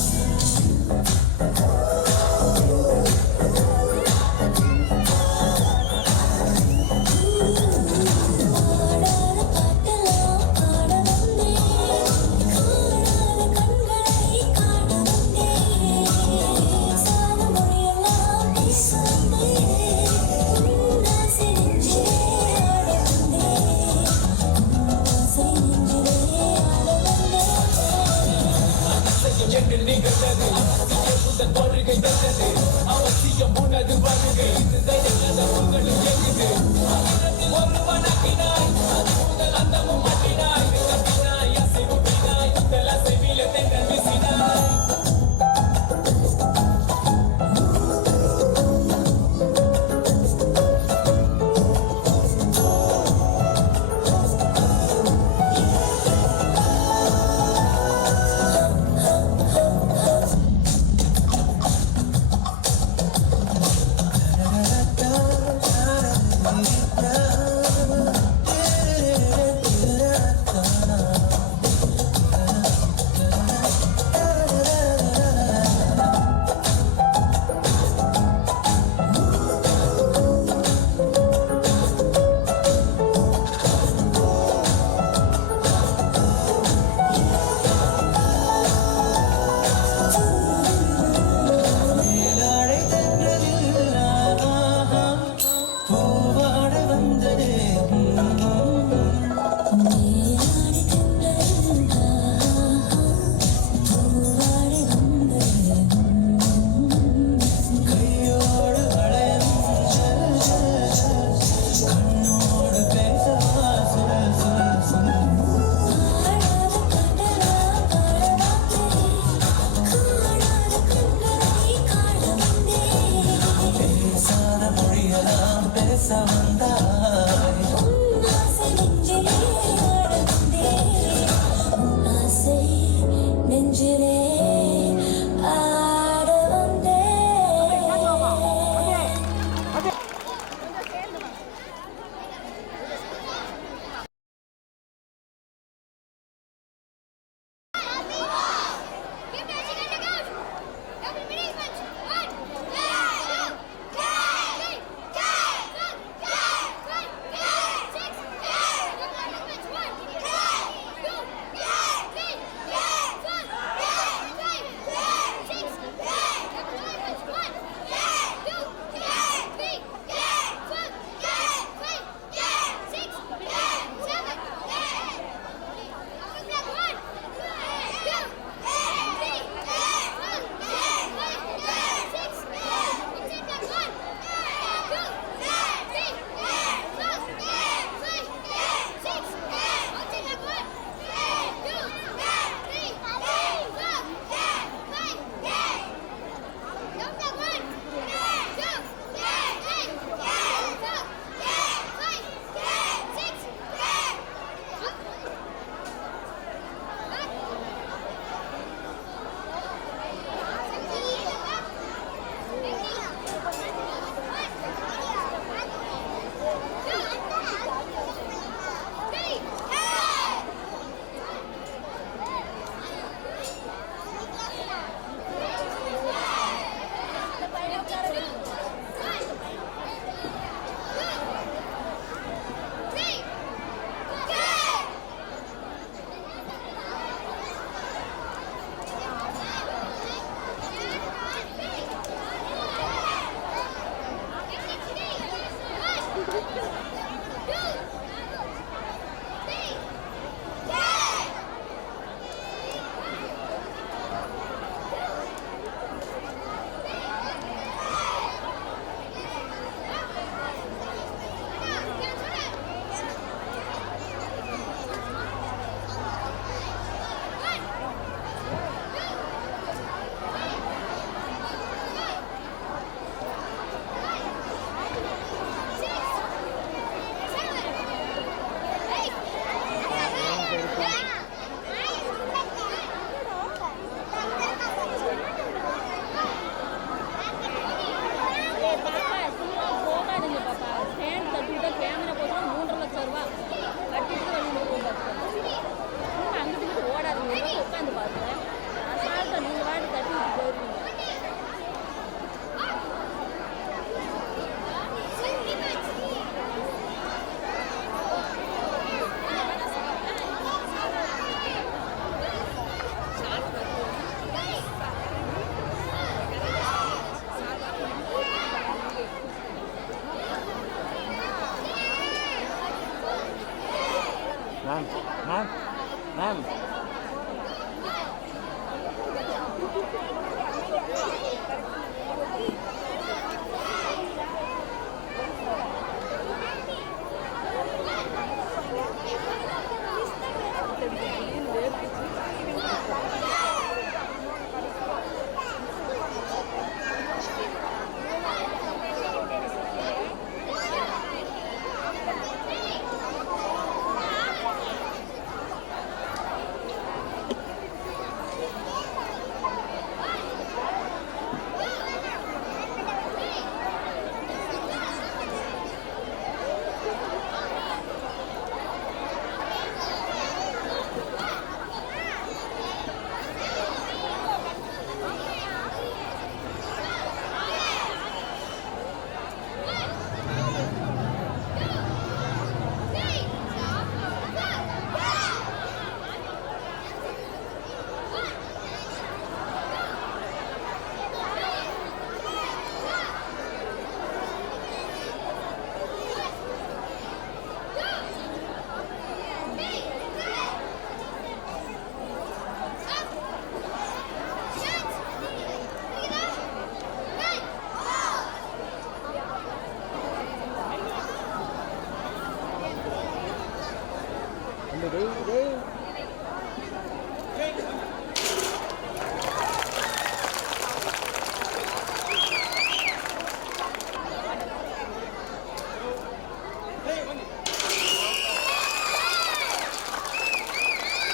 அவசியம் உனது வருகை ஒரு வணக்கினாய் அது முதல் அந்தமும் மாட்டினாய் கட்டினாய் அசைவு பினாய் முதல் அசைவில தென்றல் வீசினாய்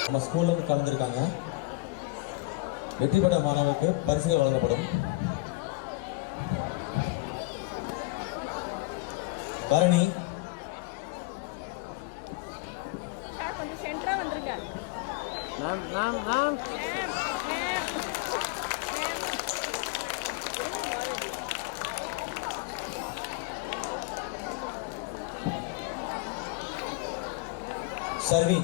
நம்ம ஸ்கூல்ல இருந்து கலந்துருக்காங்க. வெற்றி பெற்ற மாணவருக்கு பரிசுகள் வழங்கப்படும். பரணி, கொஞ்சம் சென்டரா வந்துருங்க. சர்வி,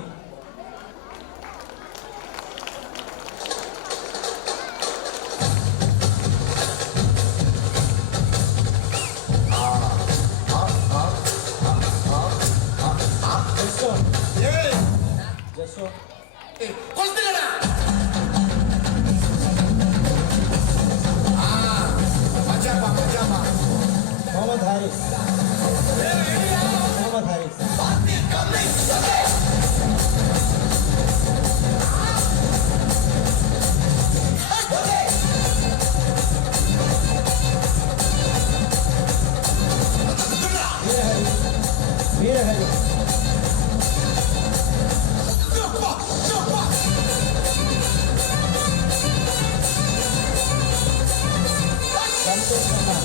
मोहम्मद हारिस, मोहम्मद हारिस, वीर हरी, संतोष Khanna,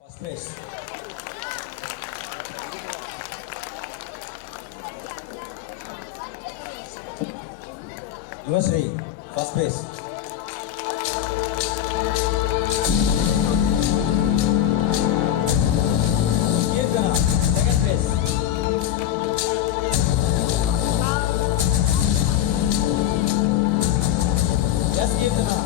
First place. Yuvasri, first place. Kirtana, second place. Yes, Kirtana.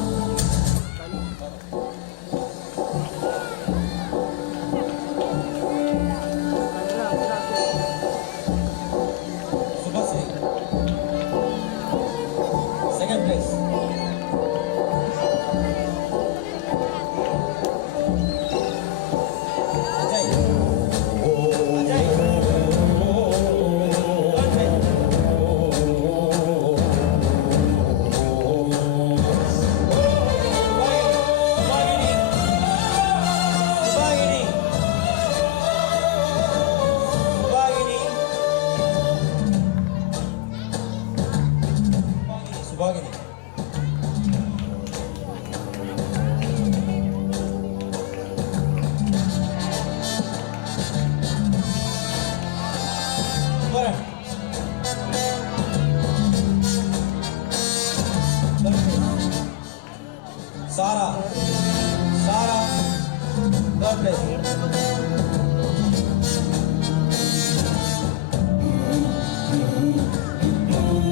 Subhasri, second place. Ajay. Ajay. Third place. Subhagini. Subhagini. Subhagini. Subhagini. Varan. Sara. Sara. Third place.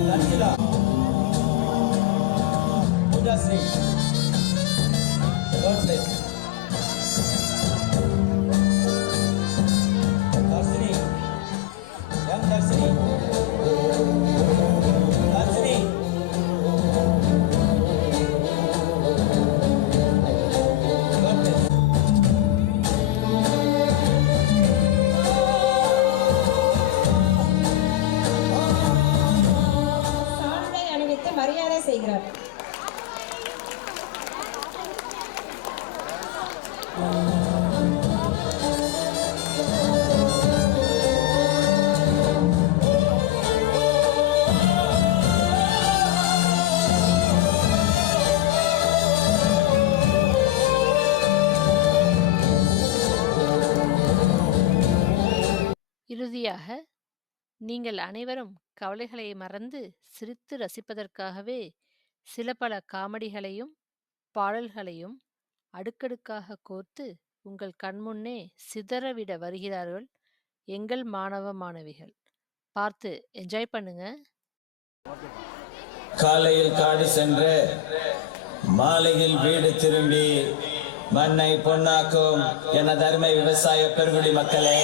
Lanchila. Pujasri. Third place. Darshini. Young Darshini. Darshini. Third place. சால்வை அணிவித்து மரியாதை செய்கிறார். இறுதியாக நீங்கள் அனைவரும் கவலைகளை மறந்து சிரித்து ரசிப்பதற்காகவே சில பல காமெடிகளையும் பாடல்களையும் அடுக்கடுக்காக கோர்த்து உங்கள் கண்முன்னே சிதறவிட வருகிறார்கள் எங்கள் மாணவ மாணவிகள். பார்த்து என்ஜாய் பண்ணுங்க. காலையில் காடு சென்று மாலையில் வீடு திரும்பி மண்ணை பொன்னாக்கும் எனது அருமை விவசாய பெருங்குடி மக்களே,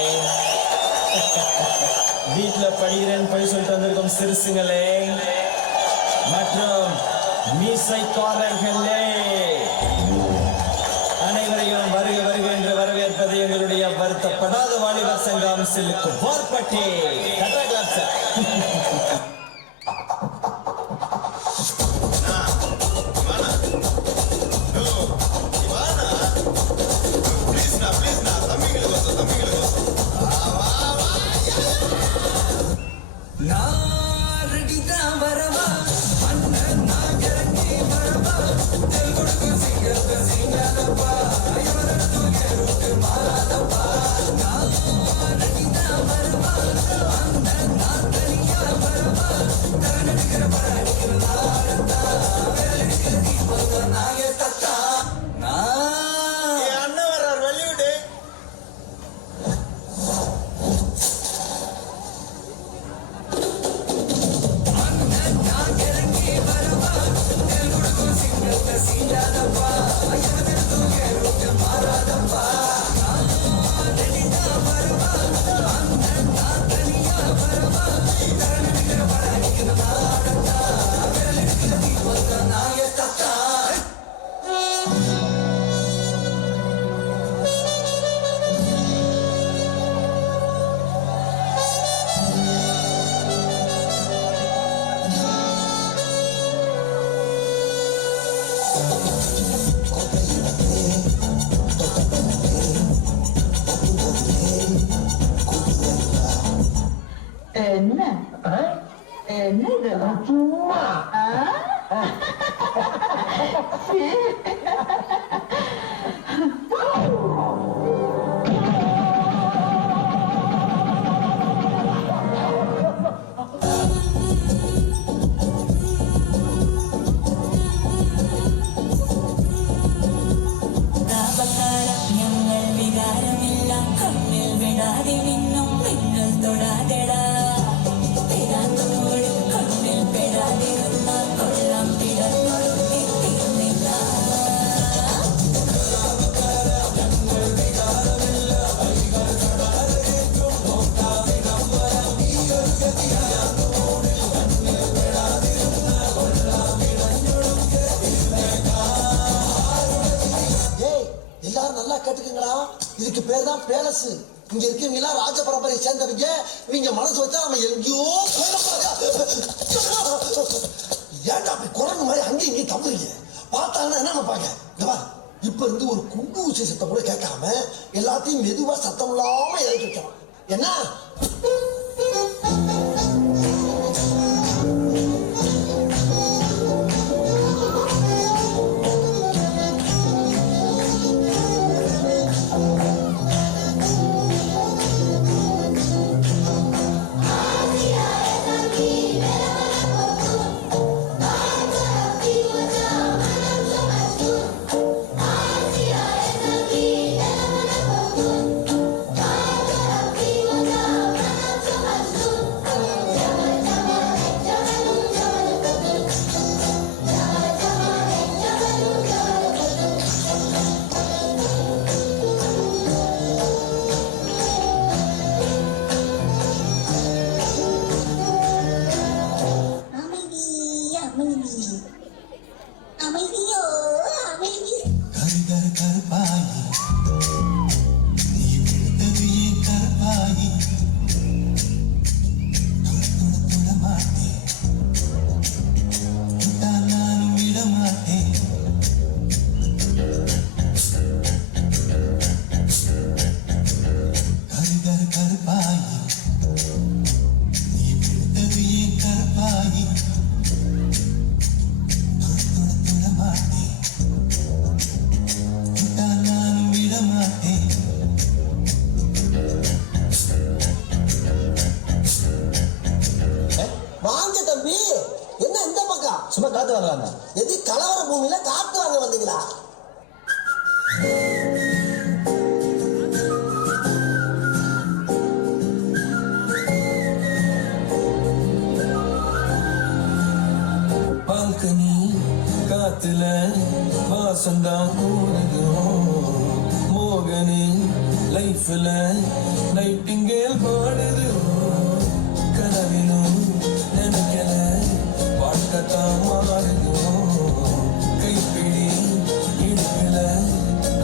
வீட்டுல படிக்கிறேன்னு படி சொல்லிட்டு வந்திருக்கும் சிறுசுங்களே மற்றும் மீசைக்காரர்களே, அனைவரையும் வருக வருக என்று வரவேற்பது எங்களுடைய வருத்தப்படாத வாலிபர் சங்கம் சிலுக்கு போர்பட்டி. வரவா என்ன என்ன இதெல்லாம் சும்மா எல்லாரும் நல்லா கேட்டுக்கீங்களா? இதுக்கு பேர் தான் பேலஸ். இங்க இருக்கவங்க எல்லாம் ராஜ பரம்பரையை சேர்ந்தவங்க. இவங்க மனசு வச்சா நம்ம எங்கேயோ ஏன்டா அப்படி குரங்கு மாதிரி அங்கேயும் இங்கேயும் தம்புறீங்க? பார்த்தாங்கன்னா என்ன நினைப்பாங்க? இப்ப இருந்து ஒரு குண்டு ஊசி சத்தம் கூட கேட்காம எல்லாத்தையும் மெதுவா சத்தம் இல்லாம இறக்கி வைக்கலாம். என்ன சும்மா காத்து வாங்கலாங்க. எது கலவர பூமியில காத்து வாங்க வந்தீங்களா? பால்கனி காத்துல வாசந்தான் கூடுதும் மோகனி லைஃப்ல நைட்டிங்கேல் பாடுது கனவிலும் நினைக்கல வாழ்க்கத்தான் மாறுதும் கைப்பிடி இடுப்புல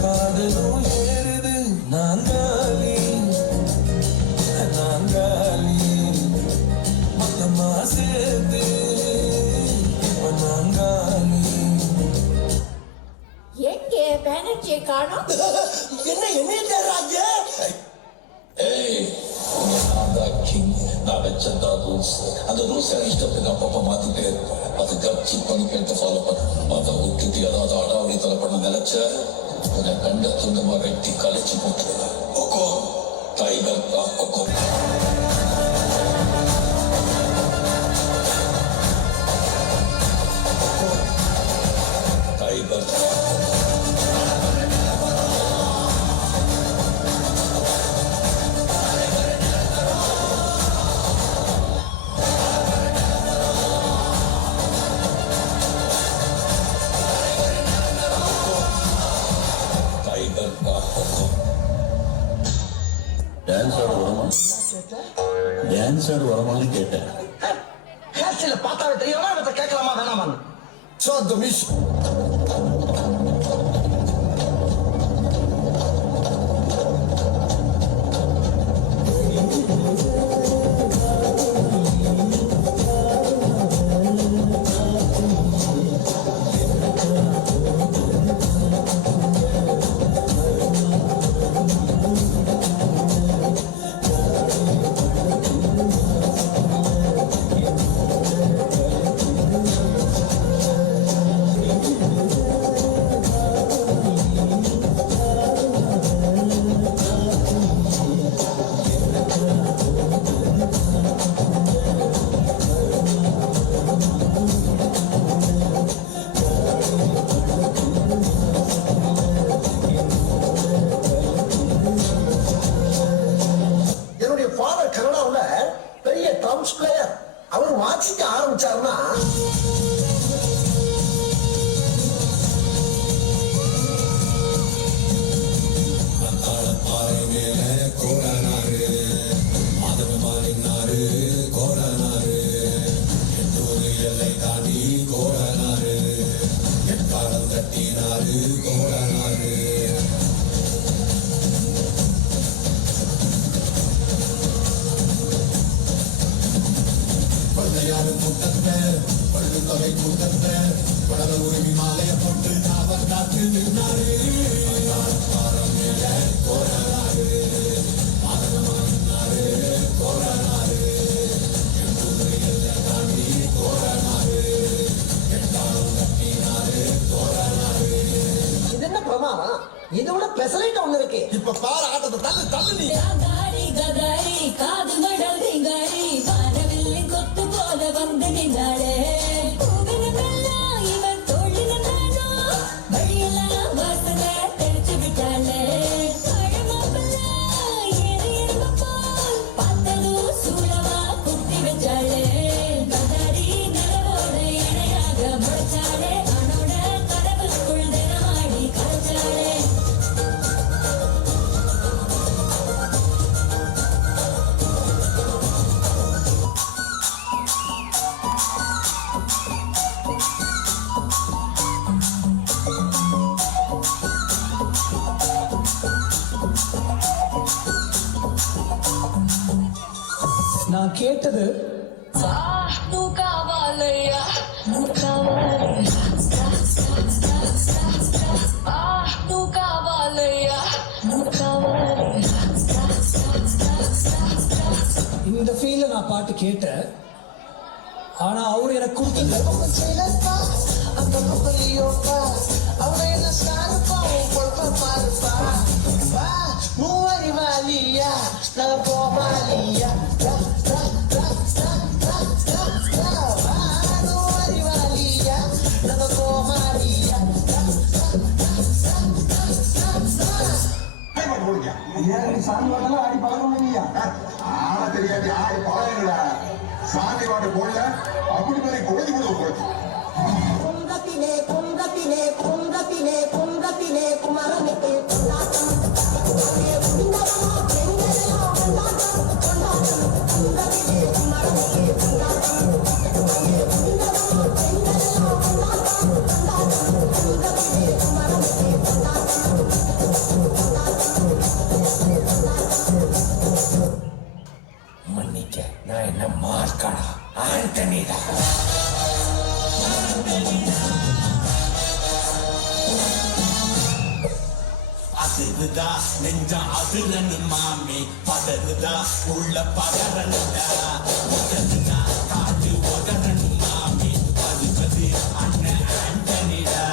காதலும் ஏறுது நான் காலி மொத்தமா சேர்த்து நான் காலி. எங்கே பேனர்ஜியை காணோம்? என்ன என்ன தேடுறாங்க? நான் வச்சதா ரூல்ஸ் அந்த ரூல்ஸ் இஷ்டத்துக்கு அப்பப்ப மாத்திட்டே இருப்பேன். அது கட்சி பண்ணி கேட்டு ஃபாலோ பண்ண அதை விட்டுட்டு ஏதாவது அடாவடி தலை பண்ண நினைச்ச அதை கண்ட துண்டமா வெட்டி கலைச்சு போட்டுருவேன். Coco tiger coco tiger dance ஆட வரமான்னு கேட்டேன். ஹேர்ஸ்டைல பார்த்தாவே தெரியுமா இவத்தை கேட்கலாமா வேணாமான்னு? ஸோ த மிஷ் இது என்ன பிரமாதம்? இதோட பெசலைட் ஒண்ணு இருக்கு. இப்ப பாரு ஆட்டத்தை தள்ளு தள்ளு நீ. காரி கதாரி காது மடல் திங்காரி வானவில்லை கொத்து போல வந்து நின்றாளே பூவினமெல்லாம் இவன் தோழினானோ வழியெல்லாம் வாசனை தெளிச்சு விட்டாளே பழமாப்பெல்லாம் ஏறி எறும்பு போல் பார்த்ததும் சூழவா குத்தி வச்சாளே கதாரி நிலவோட இணையாக முளைச்சாளே அவனோட கதவுக்குள் தினமாடி கரைச்சாளே நான் கேட்டது నువ్వు కావాలయ్యా నువ్వు కావాలయ్యా నువ్వు కావాలయ్యా నువ్వు కావాలయ్యా இந்த ஃபீல்ல நான் பாட்டு கேட்டேன். ஆனா அவரு எனக்கு கொடுத்தது சாமி பாட்டெல்லாம் ஆடி பழகணுங்கய்யா. ஆனா தெரியாது ஆடி பழகுங்களா. சாமி பாட்டு போடல அப்படி மாதிரி குறைஞ்சு கூட குறைச்சு. குன்றத்திலே குன்றத்திலே குன்றத்திலே குன்றத்திலே குமரனுக்கு கொண்டாட்டம் குண்டரமா பெண்களெல்லாம் கொண்டாட்டம் கொண்டாட்டம் குன்றத்திலே குமரனுக்கு கொண்டாட்டம் குண்டரமா பெண்களெல்லாம் கொண்டாட்டம் கொண்டாட்டம் குன்றத்திலே குமரனுக்கு கொண்டாட்டம் மன்னிக்க நான் என்ன மார்க்கடா ஆண்டனிடா. அதுதா நெஞ்சா அதுலன்னு மாமி பதறுதா உள்ள பதறனுடா உதறுதா காட்டு உதறனு மாமி பதுபது அண்ணன் ஆண்டனிடா.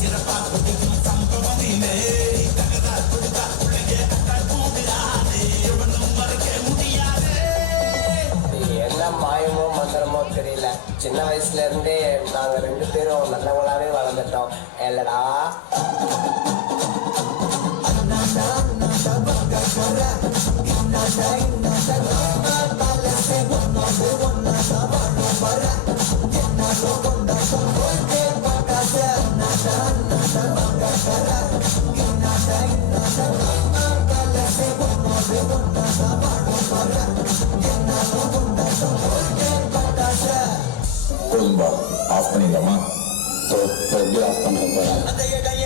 சிறப்பா கொடுக்கும் சம்பவத்திலே தகதா கொடுத்தா உலகே கட்டால் கூடுறானே எவனும் மறைக்க முடியாது. என்ன மாயமோ மந்திரமோ தெரியல. சின்ன வயசுல இருந்தே நாங்க 2 பேரும் நல்லவங்களாவே வளர்ந்துட்டோம் இல்லடா. குடும்பம் ஆஃப் பண்ணிடலாமா? எப்படி ஆஃப் பண்ண போறேன்? அந்த இடைய